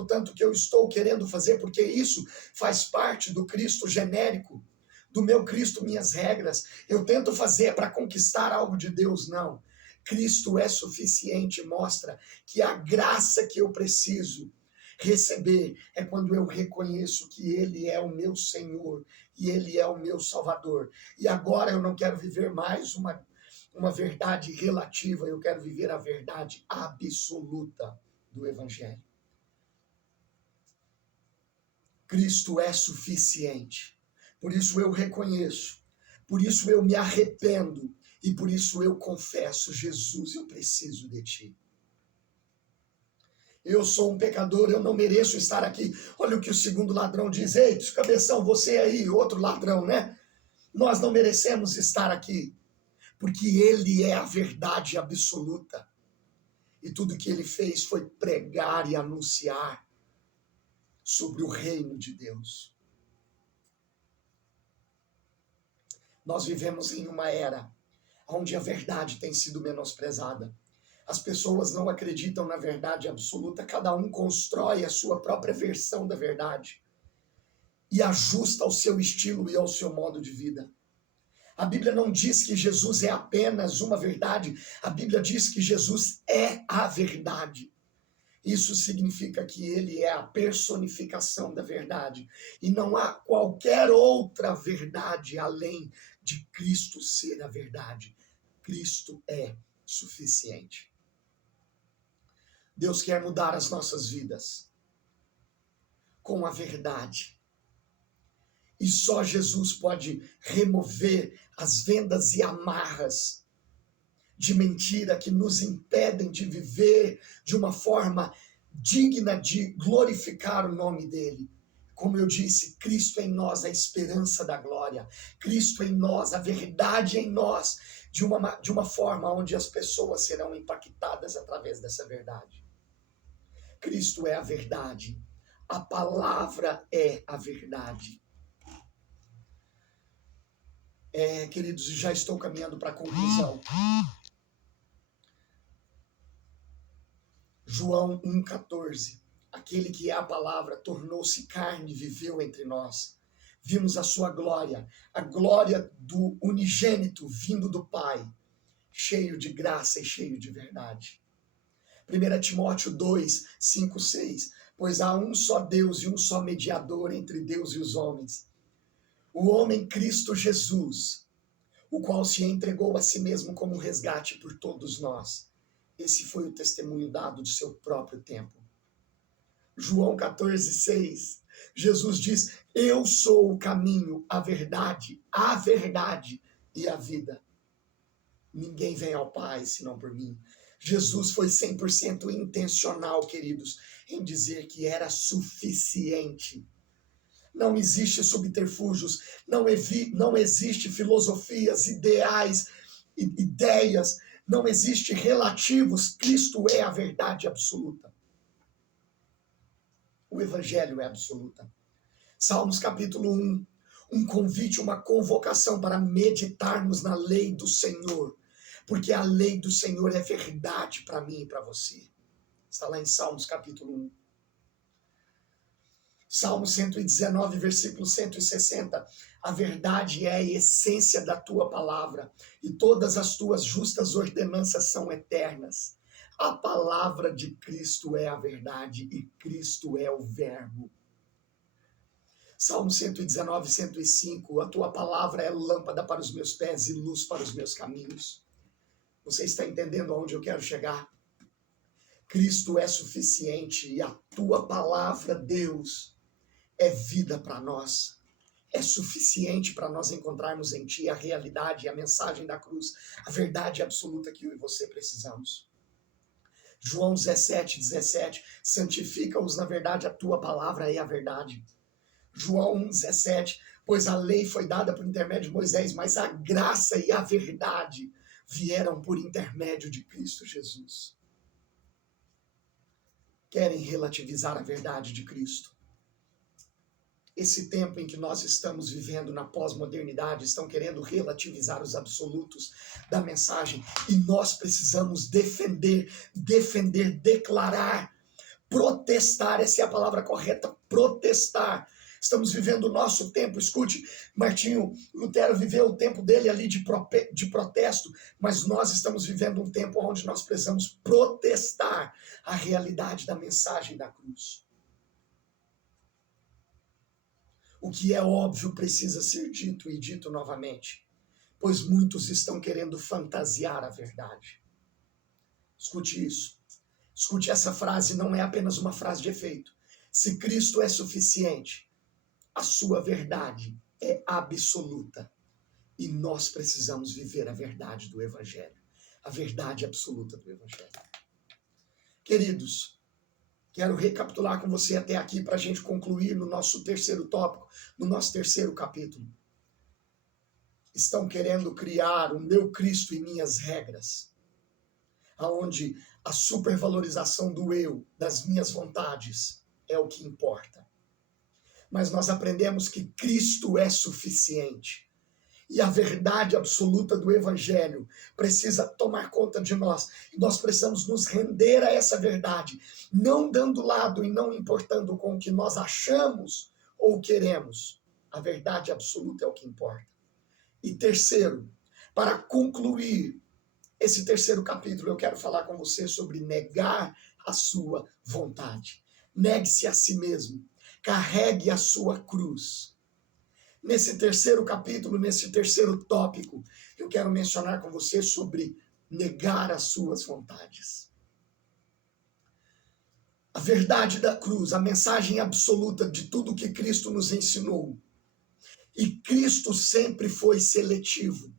tanto que eu estou querendo fazer, porque isso faz parte do Cristo genérico, do meu Cristo, minhas regras. Eu tento fazer para conquistar algo de Deus, não. Cristo é suficiente mostra que a graça que eu preciso receber é quando eu reconheço que Ele é o meu Senhor e Ele é o meu Salvador. E agora eu não quero viver mais uma verdade relativa, eu quero viver a verdade absoluta do Evangelho. Cristo é suficiente. Por isso eu reconheço, por isso eu me arrependo e por isso eu confesso: Jesus, eu preciso de Ti. Eu sou um pecador, eu não mereço estar aqui. Olha o que o segundo ladrão diz: ei, cabeção, você aí, outro ladrão, né? Nós não merecemos estar aqui, porque Ele é a verdade absoluta. E tudo que Ele fez foi pregar e anunciar sobre o reino de Deus. Nós vivemos em uma era onde a verdade tem sido menosprezada. As pessoas não acreditam na verdade absoluta, cada um constrói a sua própria versão da verdade e ajusta ao seu estilo e ao seu modo de vida. A Bíblia não diz que Jesus é apenas uma verdade, a Bíblia diz que Jesus é a verdade. Isso significa que Ele é a personificação da verdade e não há qualquer outra verdade além de Cristo ser a verdade. Cristo é suficiente. Deus quer mudar as nossas vidas com a verdade. E só Jesus pode remover as vendas e amarras de mentira que nos impedem de viver de uma forma digna de glorificar o nome dele. Como eu disse, Cristo em nós, a esperança da glória. Cristo em nós, a verdade em nós, de uma forma onde as pessoas serão impactadas através dessa verdade. Cristo é a verdade. A palavra é a verdade. Queridos, já estou caminhando para a conclusão. João 1,14. Aquele que é a palavra tornou-se carne e viveu entre nós. Vimos a sua glória, a glória do unigênito vindo do Pai, cheio de graça e cheio de verdade. 1 Timóteo 2, 5, 6. Pois há um só Deus e um só mediador entre Deus e os homens, o homem Cristo Jesus, o qual se entregou a si mesmo como um resgate por todos nós. Esse foi o testemunho dado de seu próprio tempo. João 14, 6. Jesus diz: eu sou o caminho, a verdade e a vida. Ninguém vem ao Pai senão por mim. Jesus foi 100% intencional, queridos, em dizer que era suficiente. Não existe subterfúgios, não existe filosofias, ideais, ideias, não existe relativos. Cristo é a verdade absoluta. O Evangelho é absoluta. Salmos capítulo 1, um convite, uma convocação para meditarmos na lei do Senhor, porque a lei do Senhor é verdade para mim e para você. Está lá em Salmos capítulo 1. Salmo 119, versículo 160. A verdade é a essência da tua palavra, e todas as tuas justas ordenanças são eternas. A palavra de Cristo é a verdade, e Cristo é o verbo. Salmo 119, 105. A tua palavra é lâmpada para os meus pés e luz para os meus caminhos. Você está entendendo aonde eu quero chegar? Cristo é suficiente e a tua palavra, Deus, é vida para nós. É suficiente para nós encontrarmos em Ti a realidade e a mensagem da cruz, a verdade absoluta que eu e você precisamos. João 17, 17. Santifica-os na verdade, a tua palavra é a verdade. João 1, 17. Pois a lei foi dada por intermédio de Moisés, mas a graça e a verdade vieram por intermédio de Cristo Jesus. Querem relativizar a verdade de Cristo? Esse tempo em que nós estamos vivendo na pós-modernidade, estão querendo relativizar os absolutos da mensagem, e nós precisamos defender, declarar, protestar, essa é a palavra correta, protestar, estamos vivendo o nosso tempo. Escute, Martinho Lutero viveu o tempo dele ali de protesto, mas nós estamos vivendo um tempo onde nós precisamos protestar a realidade da mensagem da cruz. O que é óbvio precisa ser dito e dito novamente, pois muitos estão querendo fantasiar a verdade. Escute isso. Escute essa frase, não é apenas uma frase de efeito. Se Cristo é suficiente, a sua verdade é absoluta. E nós precisamos viver a verdade do Evangelho. A verdade absoluta do Evangelho. Queridos, quero recapitular com você até aqui para a gente concluir no nosso terceiro tópico, no nosso terceiro capítulo. Estão querendo criar o meu Cristo e minhas regras, aonde a supervalorização do eu, das minhas vontades, é o que importa. Mas nós aprendemos que Cristo é suficiente. E a verdade absoluta do Evangelho precisa tomar conta de nós. E nós precisamos nos render a essa verdade, não dando lado e não importando com o que nós achamos ou queremos. A verdade absoluta é o que importa. E terceiro, para concluir esse terceiro capítulo, eu quero falar com você sobre negar a sua vontade. Negue-se a si mesmo. Carregue a sua cruz. Nesse terceiro capítulo, nesse terceiro tópico, eu quero mencionar com você sobre negar as suas vontades. A verdade da cruz, a mensagem absoluta de tudo que Cristo nos ensinou. E Cristo sempre foi seletivo.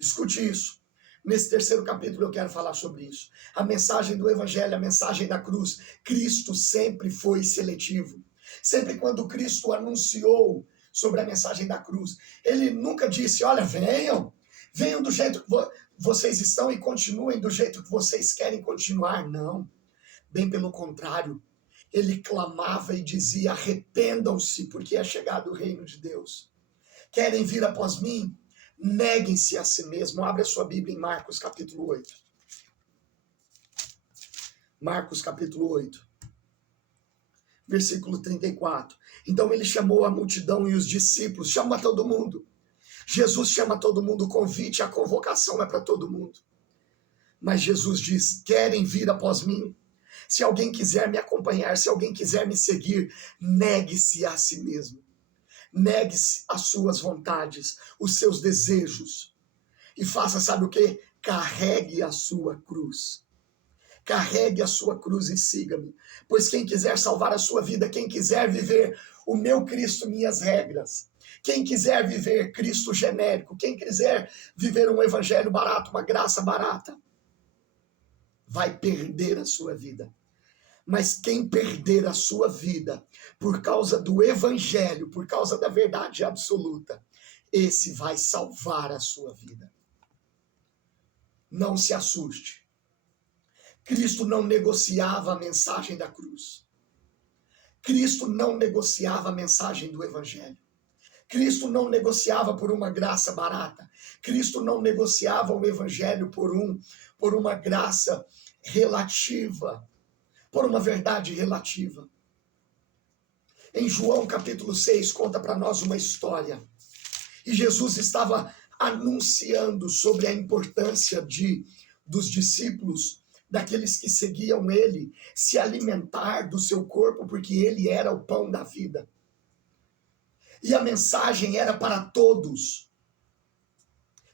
Escute isso. Nesse terceiro capítulo eu quero falar sobre isso. A mensagem do Evangelho, a mensagem da cruz. Cristo sempre foi seletivo. Sempre quando Cristo anunciou sobre a mensagem da cruz, ele nunca disse, olha, venham do jeito que vocês estão e continuem do jeito que vocês querem continuar. Não, bem pelo contrário, ele clamava e dizia, arrependam-se, porque é chegado o reino de Deus. Querem vir após mim? Neguem-se a si mesmo. Abre a sua Bíblia em Marcos capítulo 8. Marcos capítulo 8. Versículo 34. Então ele chamou a multidão e os discípulos, chama todo mundo. Jesus chama todo mundo, o convite, a convocação é para todo mundo. Mas Jesus diz, querem vir após mim? Se alguém quiser me acompanhar, se alguém quiser me seguir, negue-se a si mesmo. Negue-se as suas vontades, os seus desejos. E faça, sabe o quê? Carregue a sua cruz. Carregue a sua cruz e siga-me. Pois quem quiser salvar a sua vida, quem quiser viver o meu Cristo, minhas regras, quem quiser viver Cristo genérico, quem quiser viver um evangelho barato, uma graça barata, vai perder a sua vida. Mas quem perder a sua vida por causa do evangelho, por causa da verdade absoluta, esse vai salvar a sua vida. Não se assuste. Cristo não negociava a mensagem da cruz. Cristo não negociava a mensagem do evangelho. Cristo não negociava por uma graça barata. Cristo não negociava o evangelho por uma graça relativa, por uma verdade relativa. Em João capítulo 6 conta para nós uma história. E Jesus estava anunciando sobre a importância dos discípulos, daqueles que seguiam ele, se alimentar do seu corpo, porque ele era o pão da vida. E a mensagem era para todos.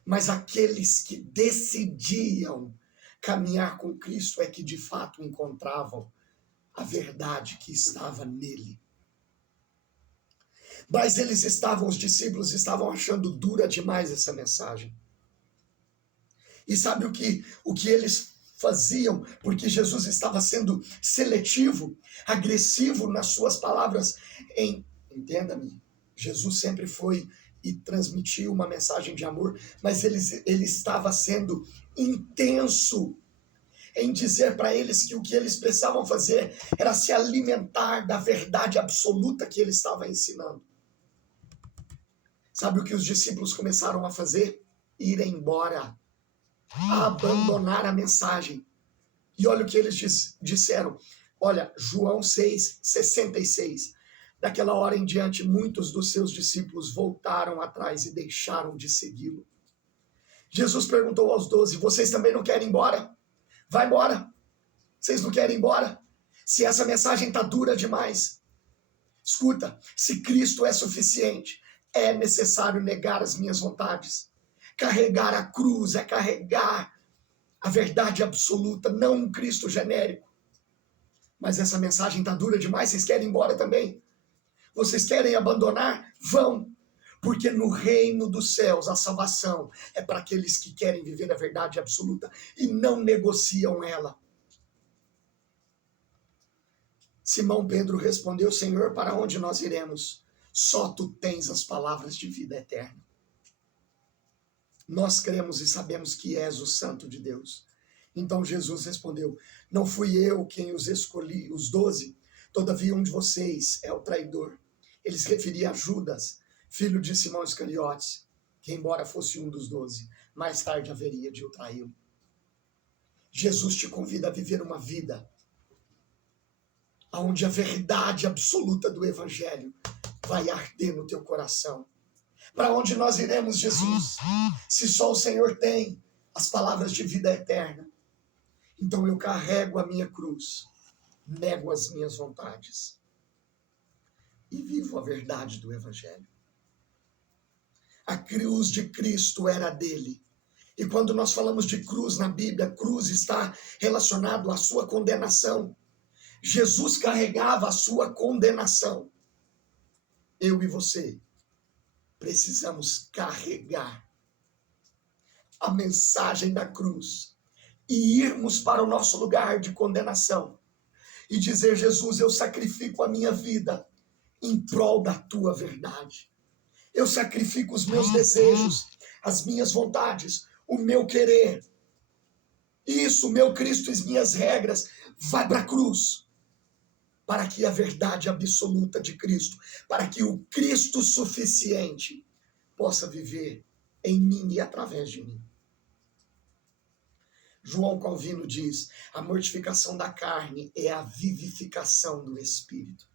Mas aqueles que decidiam caminhar com Cristo é que de fato encontravam a verdade que estava nele. Mas os discípulos estavam achando dura demais essa mensagem. E sabe o que eles faziam? Porque Jesus estava sendo seletivo, agressivo nas suas palavras. Entenda-me, Jesus sempre foi e transmitiu uma mensagem de amor, mas ele estava sendo intenso em dizer para eles que o que eles precisavam fazer era se alimentar da verdade absoluta que ele estava ensinando. Sabe o que os discípulos começaram a fazer? Ir embora, a abandonar a mensagem. E olha o que eles disseram. Olha, João 6:66. Daquela hora em diante, muitos dos seus discípulos voltaram atrás e deixaram de segui-lo. Jesus perguntou aos 12, vocês também não querem ir embora? Vai embora. Vocês não querem ir embora? Se essa mensagem está dura demais. Escuta, se Cristo é suficiente, é necessário negar as minhas vontades. Carregar a cruz é carregar a verdade absoluta, não um Cristo genérico. Mas essa mensagem está dura demais, vocês querem ir embora também? Vocês querem abandonar? Vão. Porque no reino dos céus a salvação é para aqueles que querem viver a verdade absoluta e não negociam ela. Simão Pedro respondeu, Senhor, para onde nós iremos? Só tu tens as palavras de vida eterna. Nós cremos e sabemos que és o Santo de Deus. Então Jesus respondeu, não fui eu quem os escolhi, os 12, todavia um de vocês é o traidor. Ele se referia a Judas, filho de Simão Iscariotes, que embora fosse um dos 12, mais tarde haveria de o traí-lo. Jesus te convida a viver uma vida onde a verdade absoluta do Evangelho vai arder no teu coração. Para onde nós iremos, Jesus? Se só o Senhor tem as palavras de vida eterna. Então eu carrego a minha cruz, nego as minhas vontades e vivo a verdade do Evangelho. A cruz de Cristo era dele. E quando nós falamos de cruz na Bíblia, cruz está relacionado à sua condenação. Jesus carregava a sua condenação. Eu e você precisamos carregar a mensagem da cruz e irmos para o nosso lugar de condenação e dizer, Jesus, eu sacrifico a minha vida em prol da tua verdade. Eu sacrifico os meus desejos, as minhas vontades, o meu querer. Isso, o meu Cristo e as minhas regras, vai para a cruz. Para que a verdade absoluta de Cristo, para que o Cristo suficiente possa viver em mim e através de mim. João Calvino diz, a mortificação da carne é a vivificação do Espírito.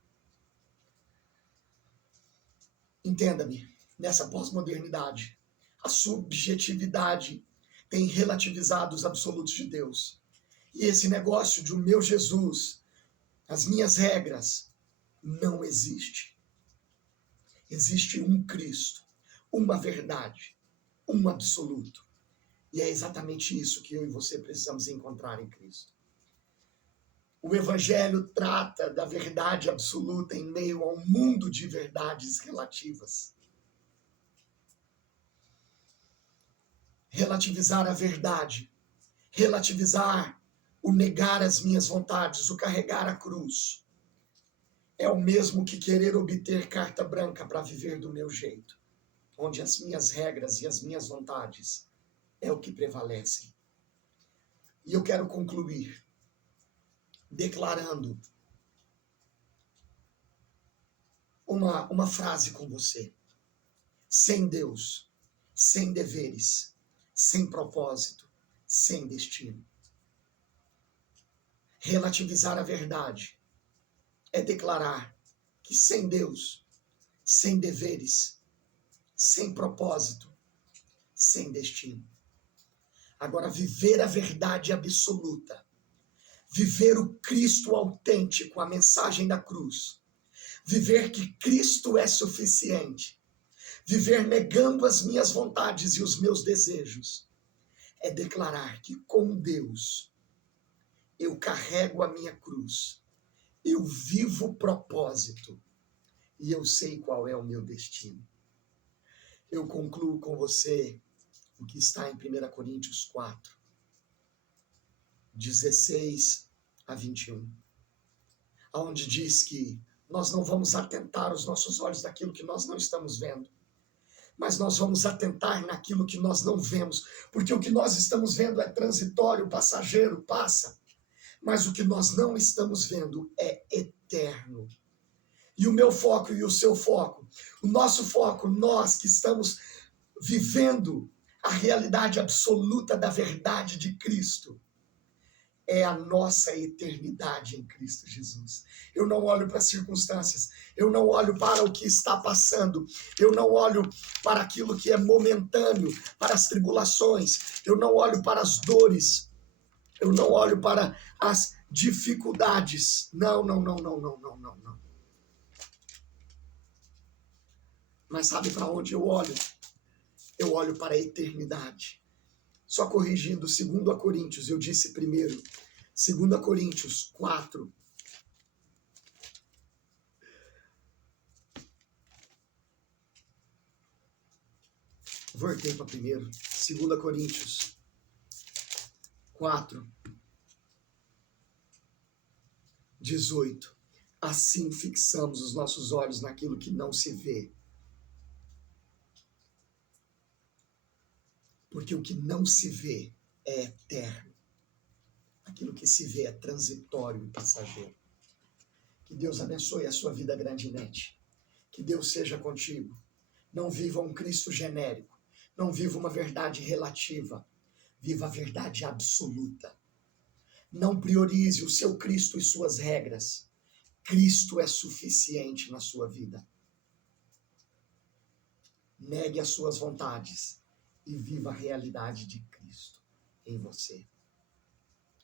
Entenda-me, nessa pós-modernidade, a subjetividade tem relativizado os absolutos de Deus. E esse negócio de o meu Jesus, as minhas regras, não existe. Existe um Cristo, uma verdade, um absoluto. E é exatamente isso que eu e você precisamos encontrar em Cristo. O Evangelho trata da verdade absoluta em meio a um mundo de verdades relativas. Relativizar a verdade, relativizar o negar as minhas vontades, o carregar a cruz, é o mesmo que querer obter carta branca para viver do meu jeito, onde as minhas regras e as minhas vontades é o que prevalecem. E eu quero concluir declarando uma frase com você. Sem Deus, sem deveres, sem propósito, sem destino. Relativizar a verdade é declarar que sem Deus, sem deveres, sem propósito, sem destino. Agora, viver a verdade absoluta, viver o Cristo autêntico, a mensagem da cruz, viver que Cristo é suficiente, viver negando as minhas vontades e os meus desejos, é declarar que com Deus eu carrego a minha cruz, eu vivo o propósito e eu sei qual é o meu destino. Eu concluo com você o que está em 1 Coríntios 4, 16 a 21, onde diz que nós não vamos atentar os nossos olhos daquilo que nós não estamos vendo, mas nós vamos atentar naquilo que nós não vemos, porque o que nós estamos vendo é transitório, passageiro, passa, mas o que nós não estamos vendo é eterno. E o meu foco e o seu foco, o nosso foco, nós que estamos vivendo a realidade absoluta da verdade de Cristo, é a nossa eternidade em Cristo Jesus. Eu não olho para as circunstâncias, eu não olho para o que está passando, eu não olho para aquilo que é momentâneo, para as tribulações, eu não olho para as dores, eu não olho para as dificuldades. Não. Mas sabe para onde eu olho? Eu olho para a eternidade. Só corrigindo, 2 Coríntios, eu disse primeiro, 2 Coríntios 4. Voltei para primeiro, 2 Coríntios 4, 18. Assim fixamos os nossos olhos naquilo que não se vê. Porque o que não se vê é eterno. Aquilo que se vê é transitório e passageiro. Que Deus abençoe a sua vida grandemente. Que Deus seja contigo. Não viva um Cristo genérico. Não viva uma verdade relativa. Viva a verdade absoluta. Não priorize o seu Cristo e suas regras. Cristo é suficiente na sua vida. Negue as suas vontades e viva a realidade de Cristo em você.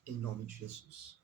Em nome de Jesus.